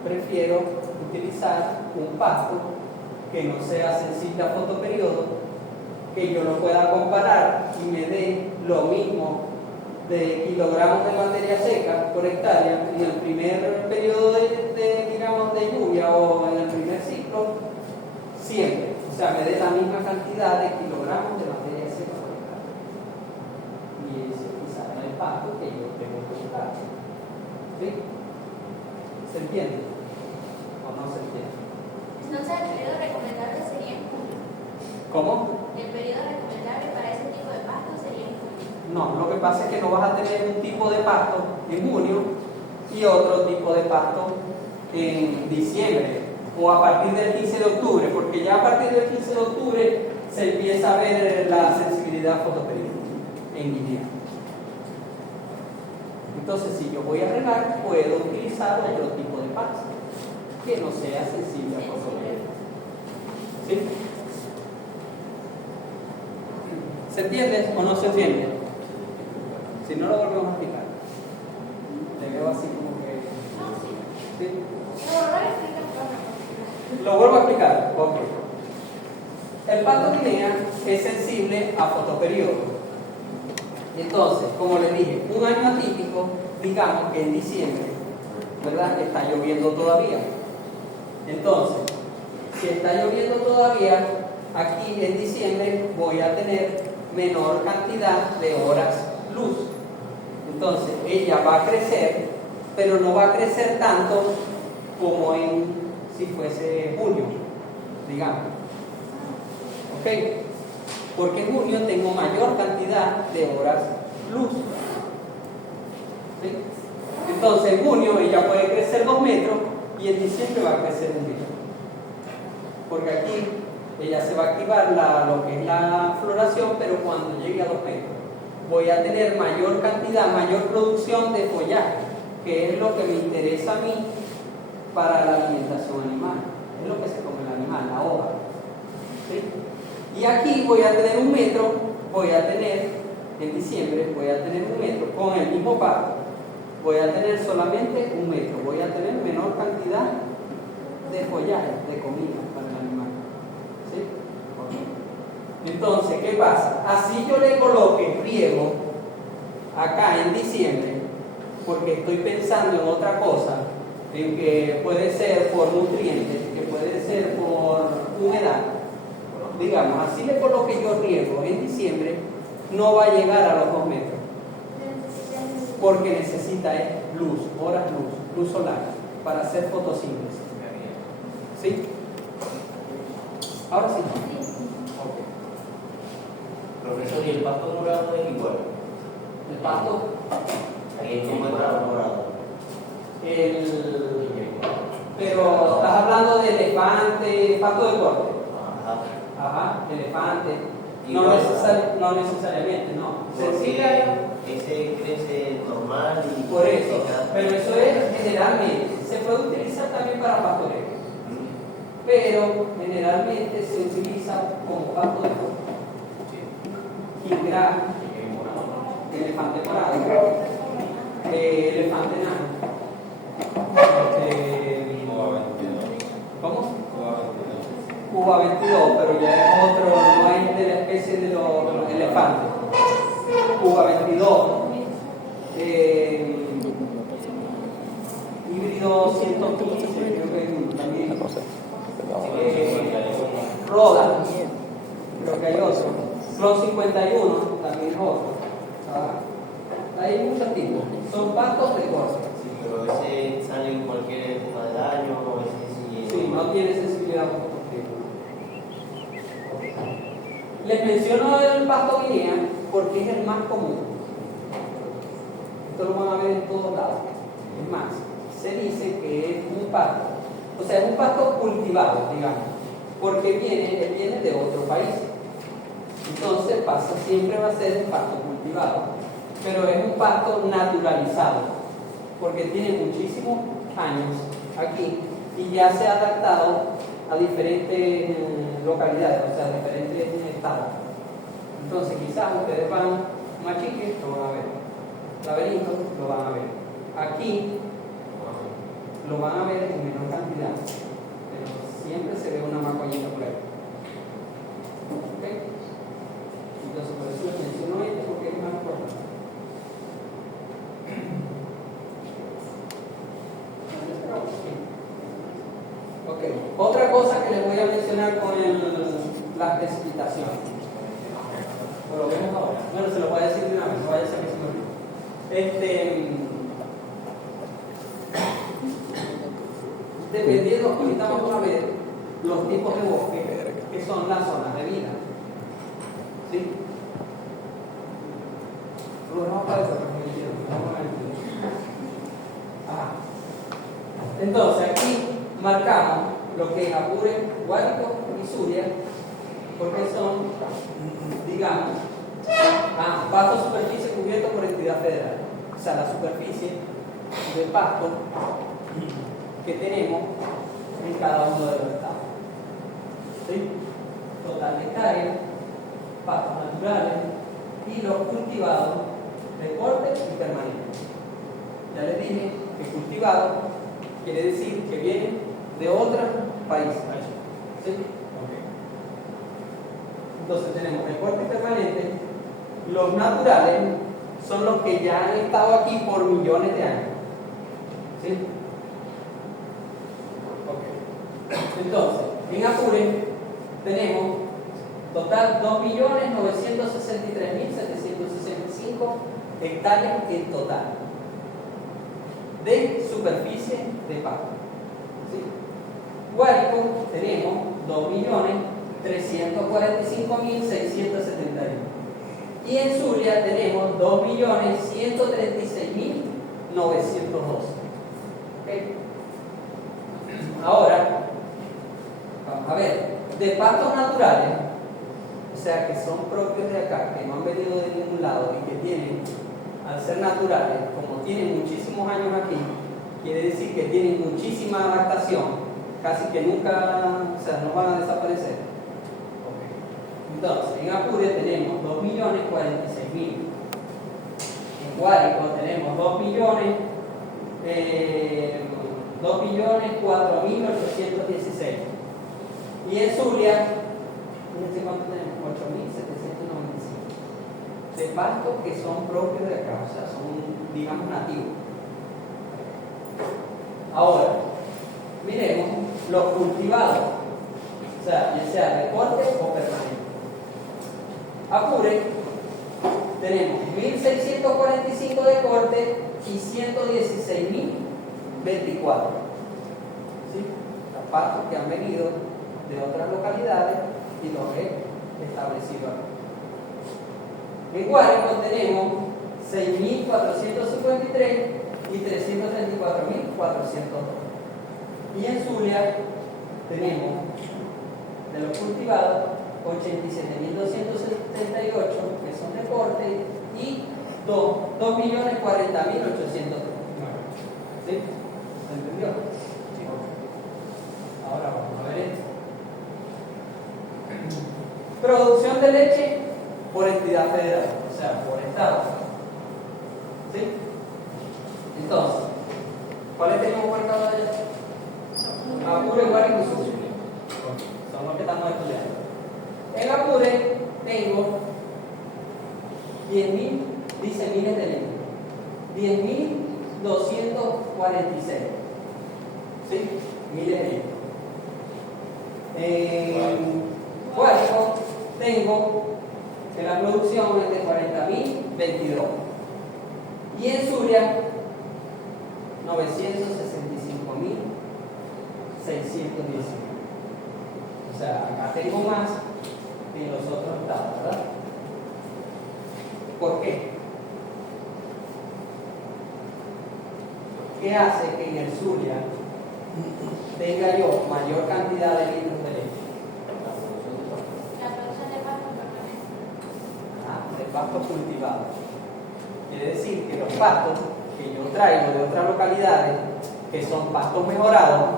Prefiero utilizar un pasto que no sea sensible a fotoperiodo, que yo lo pueda comparar y me dé lo mismo de kilogramos de materia seca por hectárea en el primer periodo de lluvia o en el primer ciclo, siempre. O sea, me dé la misma cantidad de kilogramos de materia seca por hectárea. Y ese quizás es el pasto que yo tengo que usar. ¿Sí? ¿Se entiende? ¿O no se entiende? Entonces, el periodo recomendable sería en junio. ¿Cómo? El periodo recomendable para ese tipo de pasto sería en junio. No, lo que pasa es que no vas a tener un tipo de pasto en junio y otro tipo de pasto en diciembre o a partir del 15 de octubre, porque ya a partir del 15 de octubre se empieza a ver la sensibilidad fotoperiódica en Guinea. Entonces, si yo voy a regar, puedo utilizar otro tipo de pasto que no sea sensible a fotoperiódico. ¿Sí? ¿Se entiende o no se entiende? Si no, lo volvemos a explicar. Le veo así como que... ¿Sí? Lo vuelvo a explicar. Ok. El pasto guinea es sensible a fotoperiodo. Entonces, como les dije, un año atípico, digamos que en diciembre, ¿verdad? Está lloviendo todavía. Entonces, si está lloviendo todavía, aquí en diciembre voy a tener menor cantidad de horas luz. Entonces ella va a crecer, pero no va a crecer tanto como si fuese junio, digamos. ¿Ok? Porque en junio tengo mayor cantidad de horas luz. ¿Sí? Entonces en junio ella puede crecer 2 metros y en diciembre va a crecer 1 metro. Porque aquí ella se va a activar lo que es la floración, pero cuando llegue a 2 metros voy a tener mayor cantidad, mayor producción de follaje, que es lo que me interesa a mí para la alimentación animal. Es lo que se come el animal, la hoja. ¿Sí? Y aquí voy a tener 1 metro, en diciembre voy a tener 1 metro con el mismo pasto. Voy a tener solamente 1 metro, voy a tener menor cantidad de follaje, de comida para el animal. ¿Sí? Entonces, ¿qué pasa? Así yo le coloque riego acá en diciembre, porque estoy pensando en otra cosa, en que puede ser por nutrientes, que puede ser por humedad. Digamos, así le coloque yo riego en diciembre, no va a llegar a los 2 metros, porque necesita luz, horas luz solar, para hacer fotosíntesis. ¿Sí? Ahora sí. Profesor, ¿y el pasto morado es igual? El pasto, Ahí es como el morado. pero estás hablando de elefante, pasto de corte. Ajá. Ajá, elefante. No, Igual, no necesariamente, no. Porque Sencilla, ese crece normal y por eso. Pero eso es generalmente. Se puede utilizar también para pastoreo. Pero generalmente se utiliza como pasto de fondo. Jilguerá, elefante morado, elefante enano. ¿Cómo? Cuba 22, pero ya es otro, no es de la especie de los elefantes. Cuba 22, híbrido 115, creo que hay uno también. No sé. Roda, creo que hay otro. Flor 51, también es otro. Hay muchos tipos. Son pastos de corte. Sí, pero ese sale en cualquier época del año, ese sí. Sí, no tiene sensibilidad por tiempo. Les menciono el pasto guinea porque es el más común. Esto lo van a ver en todos lados. Es más, se dice que es un pasto, o sea, es un pasto cultivado, digamos, porque él viene de otro país. Entonces siempre va a ser un pasto cultivado, pero es un pasto naturalizado, porque tiene muchísimos años aquí y ya se ha adaptado a diferentes localidades, o sea, a diferentes estados. Entonces quizás ustedes van a Machique, lo van a ver. Laberinto, lo van a ver. Aquí lo van a ver en menor cantidad, pero siempre se ve una macollita por ahí. ¿Ok? Entonces, por eso les menciono esto porque es más importante. Ok, otra cosa que les voy a mencionar con la precipitación. Lo vemos ahora. Bueno, se lo voy a decir de una vez, no vaya a ser que se me olvide. Dependiendo, ahorita vamos a ver los tipos de bosque que son las zonas de vida. ¿Sí? Entonces aquí marcamos lo que es Apure, Guárico y Zulia, porque son, digamos, pasto superficie cubierto por entidad federal. O sea, la superficie de pasto que tenemos en cada uno de los estados. ¿Sí? Total de hectáreas, pastos naturales y los cultivados de corte y permanente. Ya les dije que cultivado quiere decir que vienen de otro país. ¿Sí? Okay. Entonces tenemos el corte permanente. Los naturales son los que ya han estado aquí por millones de años. ¿Sí? Okay. Entonces, en Apure tenemos total 2.963.765 hectáreas en total de superficie de pasto. ¿Sí? Guárico tenemos 2.345.671 y en Zulia tenemos 2.136.912. ¿Okay? Ahora vamos a ver, de pastos naturales, o sea que son propios de acá, que no han venido de ningún lado y que tienen, al ser naturales, como tienen muchísimos años aquí, quiere decir que tienen muchísima adaptación, casi que nunca, o sea, no van a desaparecer. Okay. Entonces, en Apure tenemos 2.046.000. En Guárico tenemos 2.004.816. Y en Zulia, fíjense cuánto tenemos, 8.795. De pastos que son propios de acá, o sea, son, digamos, nativos. Ahora, miremos los cultivados, o sea, ya sea de corte o permanente. Apure, tenemos 1.645 de corte y 116.024. ¿Sí? Los pastos que han venido de otras localidades y los he establecido aquí. En Guárico tenemos 6.453 y 334.402. Y en Zulia tenemos de los cultivados 87.278 que son de corte y 2.040.839. ¿Sí? ¿Se entendió? Sí. Ahora vamos a ver esto. Producción de leche por entidad federal, o sea, por estado. ¿Sí? Entonces, ¿cuáles tenemos marcados allá? Apure, Guárico y Sucre. Son los que estamos estudiando. En Apure tengo 10.000, dice miles de litros. 10.246. ¿Sí? Miles de litros. En Guárico tengo que la producción es de 40.022. Y en Zulia, 965.619. O sea, acá tengo más que en los otros estados, ¿verdad? ¿Por qué? ¿Qué hace que en el Zulia tenga yo mayor cantidad de litros de leche? La producción de pasto De pastos cultivados. Quiere decir que los pastos que yo traigo de otras localidades, que son pastos mejorados,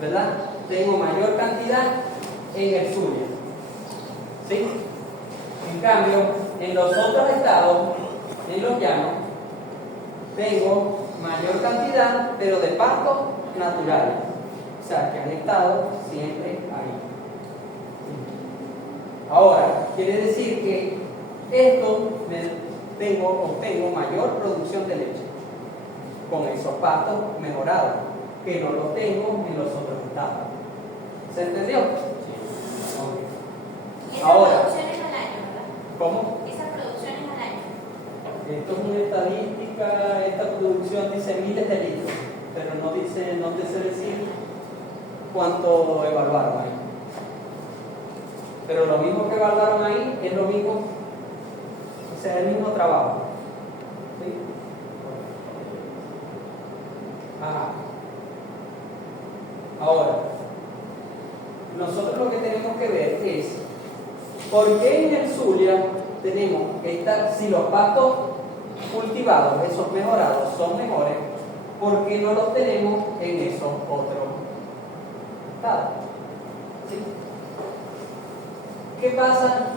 ¿verdad? Tengo mayor cantidad en el Zulia. ¿Sí? En cambio, en los otros estados, en los llanos, tengo mayor cantidad, pero de pastos naturales. O sea, que han estado siempre ahí. Ahora, quiere decir que obtengo mayor producción de leche con esos pastos mejorados, que no los tengo en los otros estados. ¿Se entendió? Okay. Esa Ahora, producción es al año, ¿verdad? ¿cómo? Esa producción es al año. Esto es una estadística, esta producción dice miles de litros, pero no te sé decir cuánto evaluaron ahí. Pero lo mismo que evaluaron ahí es lo mismo, o sea, el mismo trabajo. ¿Sí? Ajá. Ahora, nosotros lo que tenemos que ver es por qué en el Zulia tenemos que estar, si los pastos cultivados, esos mejorados, son mejores, ¿por qué no los tenemos en esos otros estados? ¿Sí? ¿Qué pasa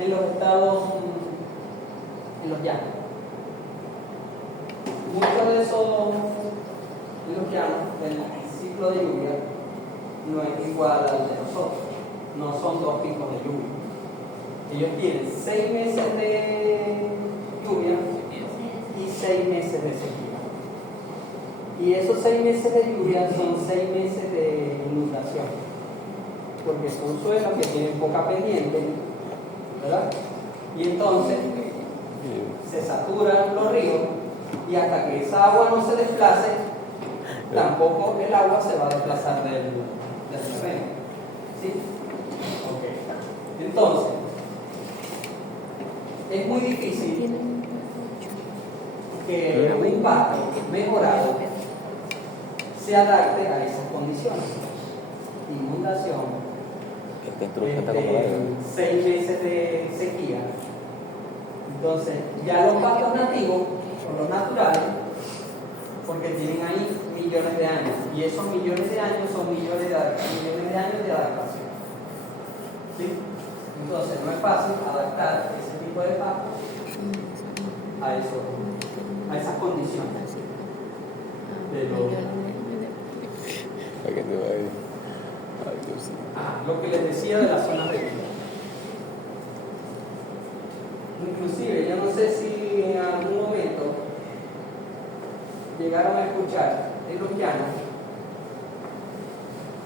en los estados, en los llanos? Muchos de esos, en los llanos, el ciclo de lluvia no es igual al de nosotros. No son dos picos de lluvia. Ellos tienen 6 meses de lluvia y 6 meses de sequía. Y esos 6 meses de lluvia son 6 meses de inundación. Porque son suelos que tienen poca pendiente, ¿verdad? Y entonces se saturan los ríos y hasta que esa agua no se desplace, tampoco el agua se va a desplazar del terreno. ¿Sí? Ok. Entonces, es muy difícil que un pasto mejorado se adapte a esas condiciones. Inundación, 6 meses de sequía. Entonces, ya los pastos nativos, o los naturales, porque tienen ahí millones de años, y esos millones de años son millones de años de adaptación. ¿Sí? Entonces, no es fácil adaptar ese tipo de pastos a esas condiciones. Lo que les decía de las zonas de vida. Inclusive, yo no sé si en algún momento llegaron a escuchar en los llanos,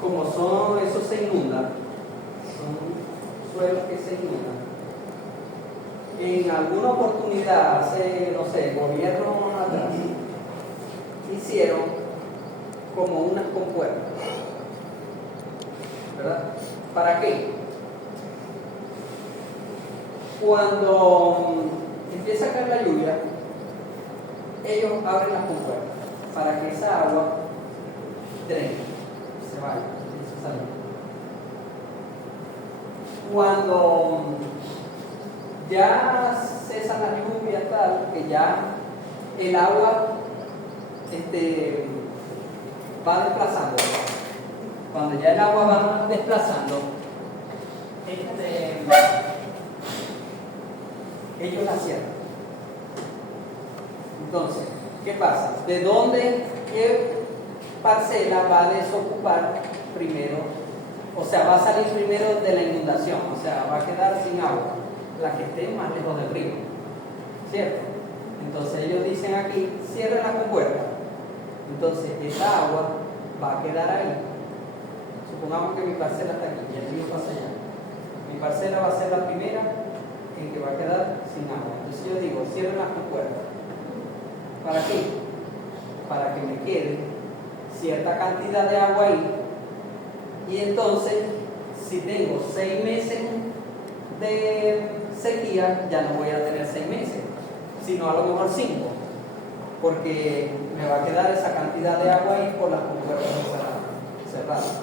como son, esos se inundan, son suelos que se inundan. En alguna oportunidad, hace, no sé, gobiernos atrás, hicieron como unas compuertas, ¿verdad? ¿Para qué? Cuando empieza a caer la lluvia, ellos abren las compuertas para que esa agua drene, se vaya, se salga. cuando ya cesan las lluvias, tal, que ya el agua va desplazando. Cuando ya el agua va desplazando, ellos la cierran. Entonces, ¿qué pasa? ¿De dónde, qué parcela va a desocupar primero? O sea, va a salir primero de la inundación, o sea, va a quedar sin agua, la que esté más lejos del río, ¿cierto? Entonces ellos dicen aquí, cierren la compuerta. Entonces esa agua va a quedar ahí. Supongamos que mi parcela está aquí y el río pasa allá. Mi parcela va a ser la primera en que va a quedar sin agua. Entonces yo digo, cierren la compuerta. ¿Para qué? Para que me quede cierta cantidad de agua ahí. Y entonces, si tengo 6 meses de sequía, ya no voy a tener 6 meses, sino a lo mejor 5, porque me va a quedar esa cantidad de agua ahí por las compuertas cerradas.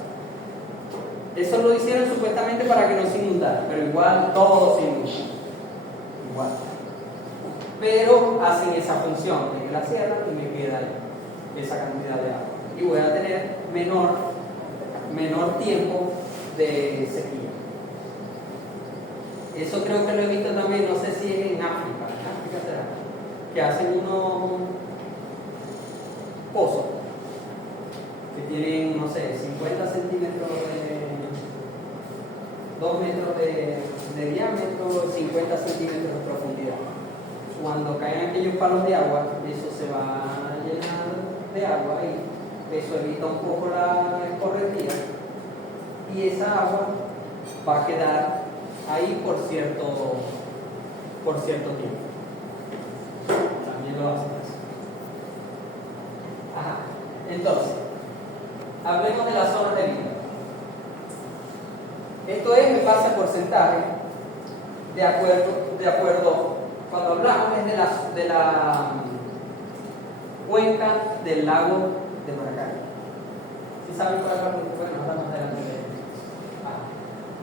Eso lo hicieron supuestamente para que no se inundara, pero igual todo se inunda. Igual. Pero hacen esa función de que la cierran y me queda ahí esa cantidad de agua. Y voy a tener menor tiempo de sequía. Eso creo que lo he visto también, no sé si es en África será, que hacen unos pozos que tienen, no sé, 50 centímetros 2 metros de diámetro, 50 centímetros de profundidad. Cuando caen aquellos palos de agua, eso se va a llenar de agua y eso evita un poco la escorrentía y esa agua va a quedar ahí por cierto tiempo. También lo hacen así. Ajá. Entonces, hablemos de las zonas de vida. Esto es en base a porcentaje de acuerdo cuando hablamos es de la cuenca del lago de Maracay. ¿Sí saben cuál es la cuenca? Bueno, hablamos adelante de eso.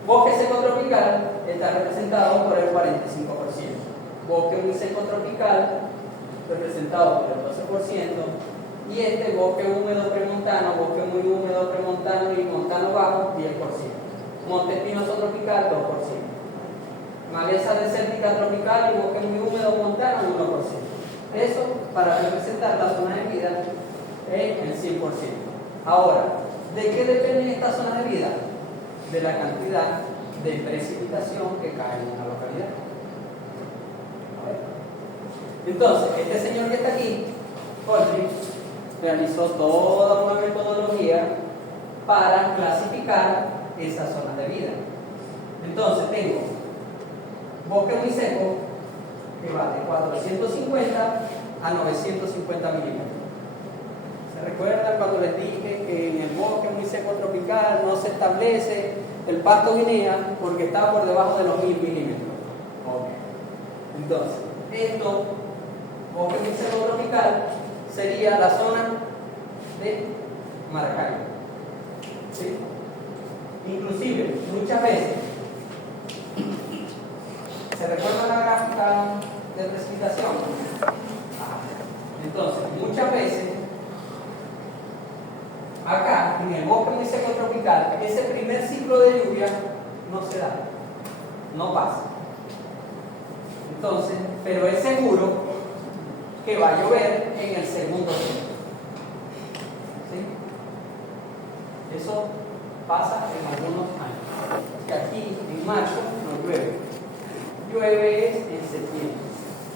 Bosque seco tropical está representado por el 45%. Bosque muy seco tropical representado por el 12%. Y este bosque húmedo premontano, bosque muy húmedo premontano y montano bajo, 10%. Monte espinoso tropical, 2%. Maleza desértica tropical y bosque muy húmedo montano, 1%. Eso para representar la zona de vida en el 100%. Ahora, ¿de qué dependen estas zonas de vida? De la cantidad de precipitación que cae en una localidad. Entonces, este señor que está aquí, Aldrich, realizó toda una metodología para clasificar esas zonas de vida. Entonces tengo bosque muy seco que va de 450 a 950 milímetros. ¿Se recuerdan cuando les dije que en el bosque muy seco tropical no se establece el pasto guinea porque está por debajo de los 1000 milímetros? Okay. Entonces, esto, bosque muy seco tropical, sería la zona de Maracay. ¿Sí? Inclusive, muchas veces, ¿se recuerda la gráfica de precipitación? Entonces, muchas veces, acá, en el bosque muy seco tropical, ese primer ciclo de lluvia no se da, no pasa. Entonces, pero es seguro que va a llover en el segundo ciclo. ¿Sí? Eso pasa en algunos años. Que aquí en marzo no llueve. Llueve en septiembre,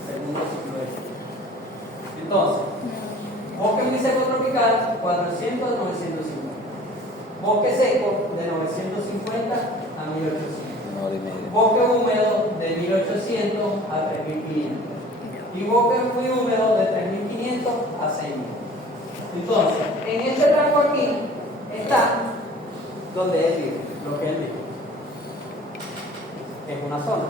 segundo ciclo de lluvia. Entonces, bosque muy seco tropical, 400 a 950. Bosque seco, de 950 a 1800. Bosque húmedo, de 1800 a 3500. Y bosque muy húmedo, de 3500 a 6000. Entonces, en este rango aquí está donde él vive, lo que él vive. Es una zona,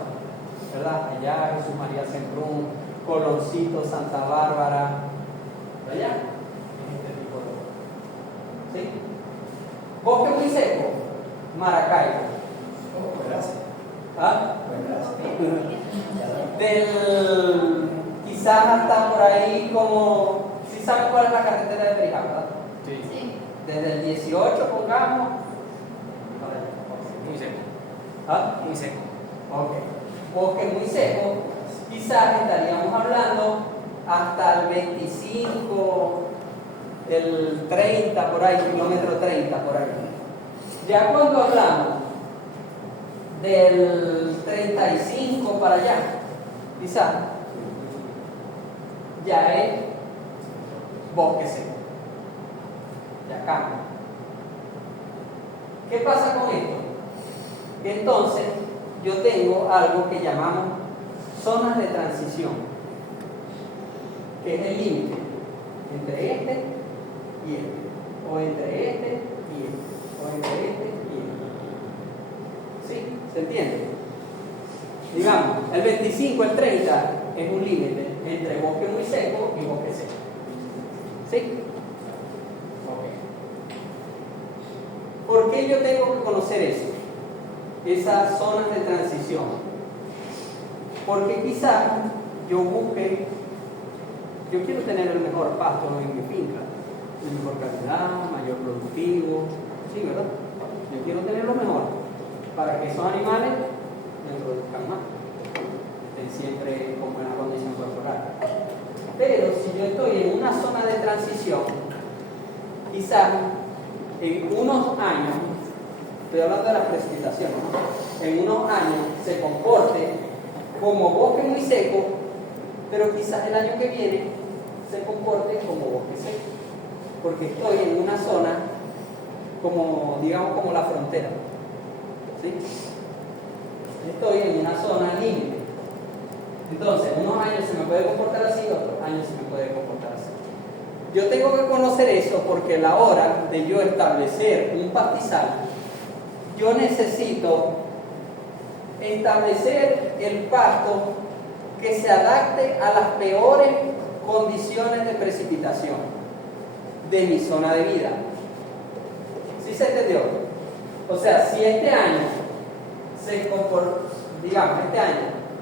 ¿verdad? Allá Jesús María Semprún, Coloncito, Santa Bárbara, allá, en este tipo de cosas. ¿Sí? Bosque muy seco, Maracaibo. ¿Ah? Quizás hasta por ahí como... ¿Sí saben cuál es la carretera de Perijá, verdad? Sí. Desde el 18, pongamos. Muy seco. ¿Ah? Muy seco. Ok. Bosque muy seco, quizás estaríamos hablando hasta el 25, el 30 por ahí, kilómetro 30 por ahí. Ya cuando hablamos del 35 para allá, quizás ya es bosque seco. Ya cambia. ¿Qué pasa con esto? Entonces, yo tengo algo que llamamos zonas de transición, que es el límite entre este y este, o entre este y este, o entre este y este. ¿Sí? ¿Se entiende? Digamos, el 25, el 30 es un límite entre bosque muy seco y bosque seco. ¿Sí? Ok. ¿Por qué yo tengo que conocer eso? Esas zonas de transición, porque quizás yo quiero tener el mejor pasto en mi finca, de mejor calidad, mayor productivo, sí, ¿verdad? Yo quiero tener lo mejor para que esos animales me produzcan más, estén siempre con buena condición corporal. Pero si yo estoy en una zona de transición, quizás en unos años, estoy hablando de las precipitaciones, ¿no? En unos años se comporte como bosque muy seco, pero quizás el año que viene se comporte como bosque seco, porque estoy en una zona como, digamos, como la frontera, ¿sí? Estoy en una zona límite. Entonces, unos años se me puede comportar así, otros años se me puede comportar así. Yo tengo que conocer eso porque a la hora de yo establecer un pastizal, yo necesito establecer el pasto que se adapte a las peores condiciones de precipitación de mi zona de vida. ¿Sí se entendió? O sea, si este año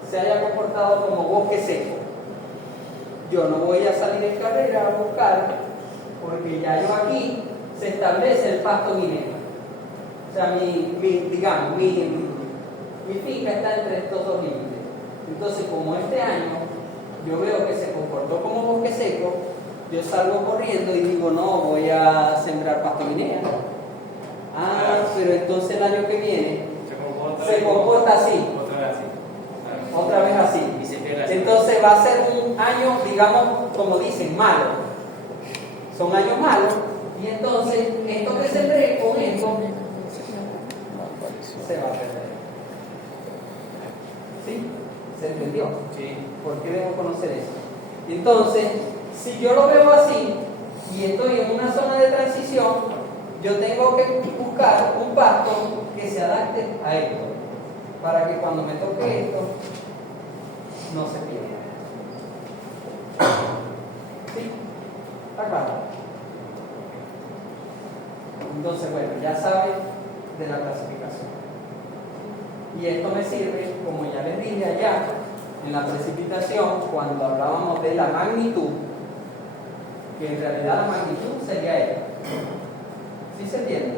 se haya comportado como bosque seco, yo no voy a salir en carrera a buscar, porque ya yo aquí se establece el pasto minero. O sea, mi finca está entre estos dos límites. Entonces, como este año yo veo que se comportó como bosque seco, yo salgo corriendo y digo, no, voy a sembrar pasto minero. Ah, pero entonces el año que viene se comporta así. Otra vez así. Y se pierde así. Entonces va a ser un año, digamos, como dicen, malo. Son años malos. Y entonces, esto que sembré con esto se va a perder. ¿Sí? ¿Se entendió? Sí. ¿Por qué debo conocer eso? Entonces, si yo lo veo así y estoy en una zona de transición, yo tengo que buscar un pasto que se adapte a esto, para que cuando me toque esto, no se pierda. ¿Sí? ¿Está claro? Entonces, bueno, ya saben de la clasificación. Y esto me sirve, como ya les dije allá, en la precipitación, cuando hablábamos de la magnitud, que en realidad la magnitud sería esta. ¿Sí se entiende?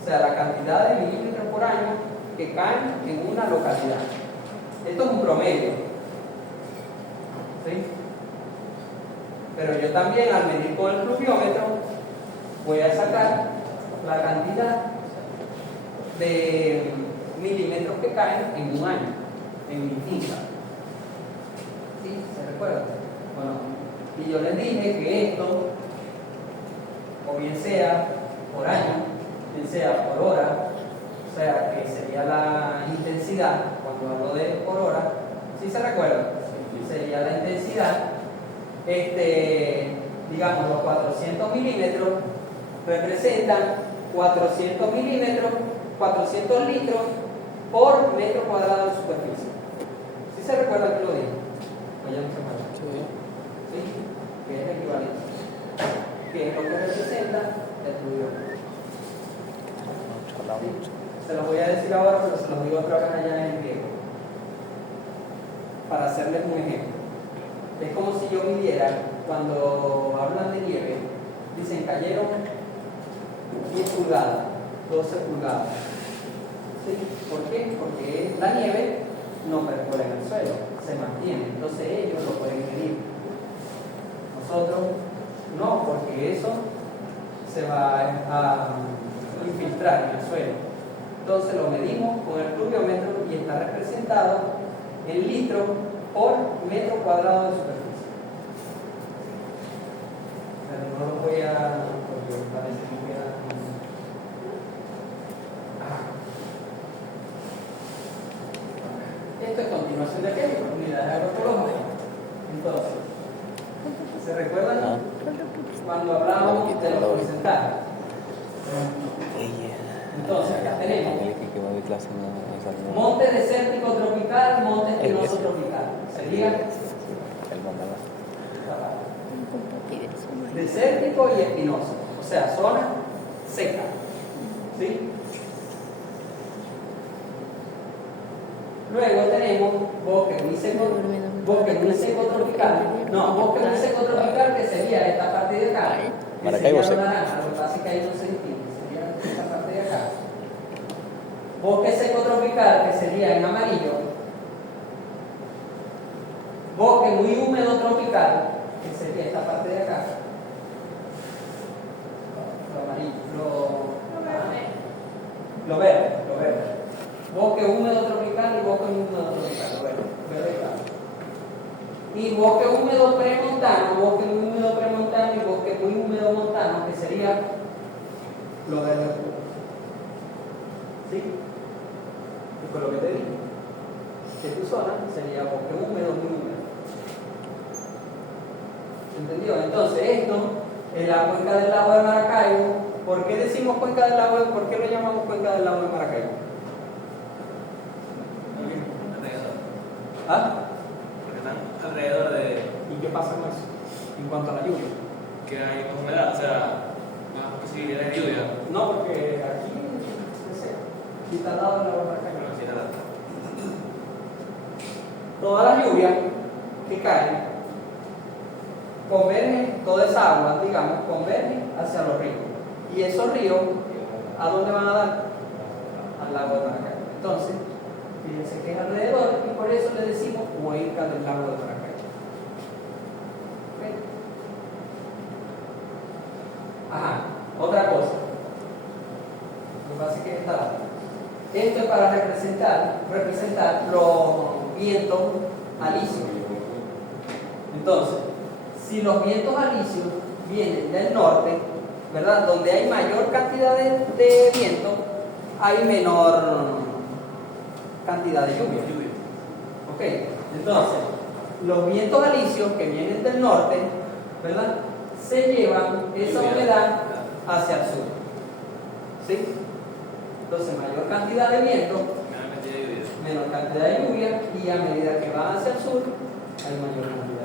O sea, la cantidad de milímetros por año que caen en una localidad. Esto es un promedio. ¿Sí? Pero yo también, al medir con el pluviómetro, voy a sacar la cantidad de milímetros que caen en un año, en mi finca. ¿Sí? ¿Se recuerda? Bueno, y yo les dije que esto, o bien sea por año, bien sea por hora, o sea, que sería la intensidad, cuando hablo de por hora, ¿sí se recuerda? Sería la intensidad, digamos, los 400 milímetros representan 400 milímetros, 400 litros por metro cuadrado de superficie. ¿Sí se recuerda que lo dije? ¿O ya no se acuerda? ¿Sí? Que es equivalente. Que es lo que representa el pluviómetro. ¿Sí? Se los voy a decir ahora, pero se los digo otra vez allá en griego. Para hacerles un ejemplo. Es como si yo midiera, cuando hablan de nieve, dicen cayeron 10 pulgadas, 12 pulgadas. ¿Sí? ¿Por qué? Porque la nieve no perfora en el suelo, se mantiene. Entonces ellos lo pueden medir. Nosotros no, porque eso se va a infiltrar en el suelo. Entonces lo medimos con el pluviómetro y está representado en litros por metro cuadrado de superficie. Pero no lo voy a... porque parece que queda... Esto es continuación de aquello, unidades agroecológicas. Entonces, ¿se recuerdan cuando hablábamos de los porcentajes? Entonces, acá tenemos monte desértico tropical, monte espinoso tropical. Sería desértico y espinoso, o sea, zona seca. ¿Sí? Luego tenemos bosque muy seco tropical. No, bosque muy seco tropical, que sería esta parte de acá. Que Maracaibo sería seco. naranja, lo que pasa es que ahí no se distingue, sería esta parte de acá. Bosque seco tropical, que sería en amarillo. Bosque muy húmedo tropical, que sería esta parte de acá. Lo amarillo, lo verde. Bosque húmedo tropical y bosque muy húmedo tropical, lo verde claro. Y bosque húmedo premontano, bosque muy húmedo premontano y bosque muy húmedo montano, que sería lo verde oscuro. ¿Sí? Y con lo que te dije, que tu zona sería bosque húmedo, muy húmedo. ¿Entendió? Entonces esto es la cuenca del lago de Maracaibo. ¿Por qué decimos cuenca del lago? ¿Por qué lo llamamos cuenca del lago de Maracaibo? ¿Ah? Porque están alrededor de ¿Y qué pasa con eso? En cuanto a la lluvia. que hay más humedad, o sea, más posibilidades de lluvia. No, porque aquí es seco. Aquí está al lado del lago de Maracaibo. Pero sí, nada. Todas las lluvias que caen convergen, toda esa agua, digamos, converge hacia los ríos. Y esos ríos, ¿a dónde van a dar? Al lago de Maracaibo. Entonces, fíjense que es alrededor y por eso le decimos cuenca del lago de Maracaibo. ¿Ok? Ajá, otra cosa. Lo que pasa es que esto es para representar los vientos alisios. Entonces, si los vientos alisios vienen del norte, ¿verdad? Donde hay mayor cantidad de viento, hay menor cantidad de lluvia. Ok, entonces, los vientos alisios que vienen del norte, ¿verdad? Se llevan esa humedad hacia el sur. ¿Sí? Entonces, mayor cantidad de viento, menor cantidad de lluvia, y a medida que va hacia el sur, hay mayor cantidad de lluvia.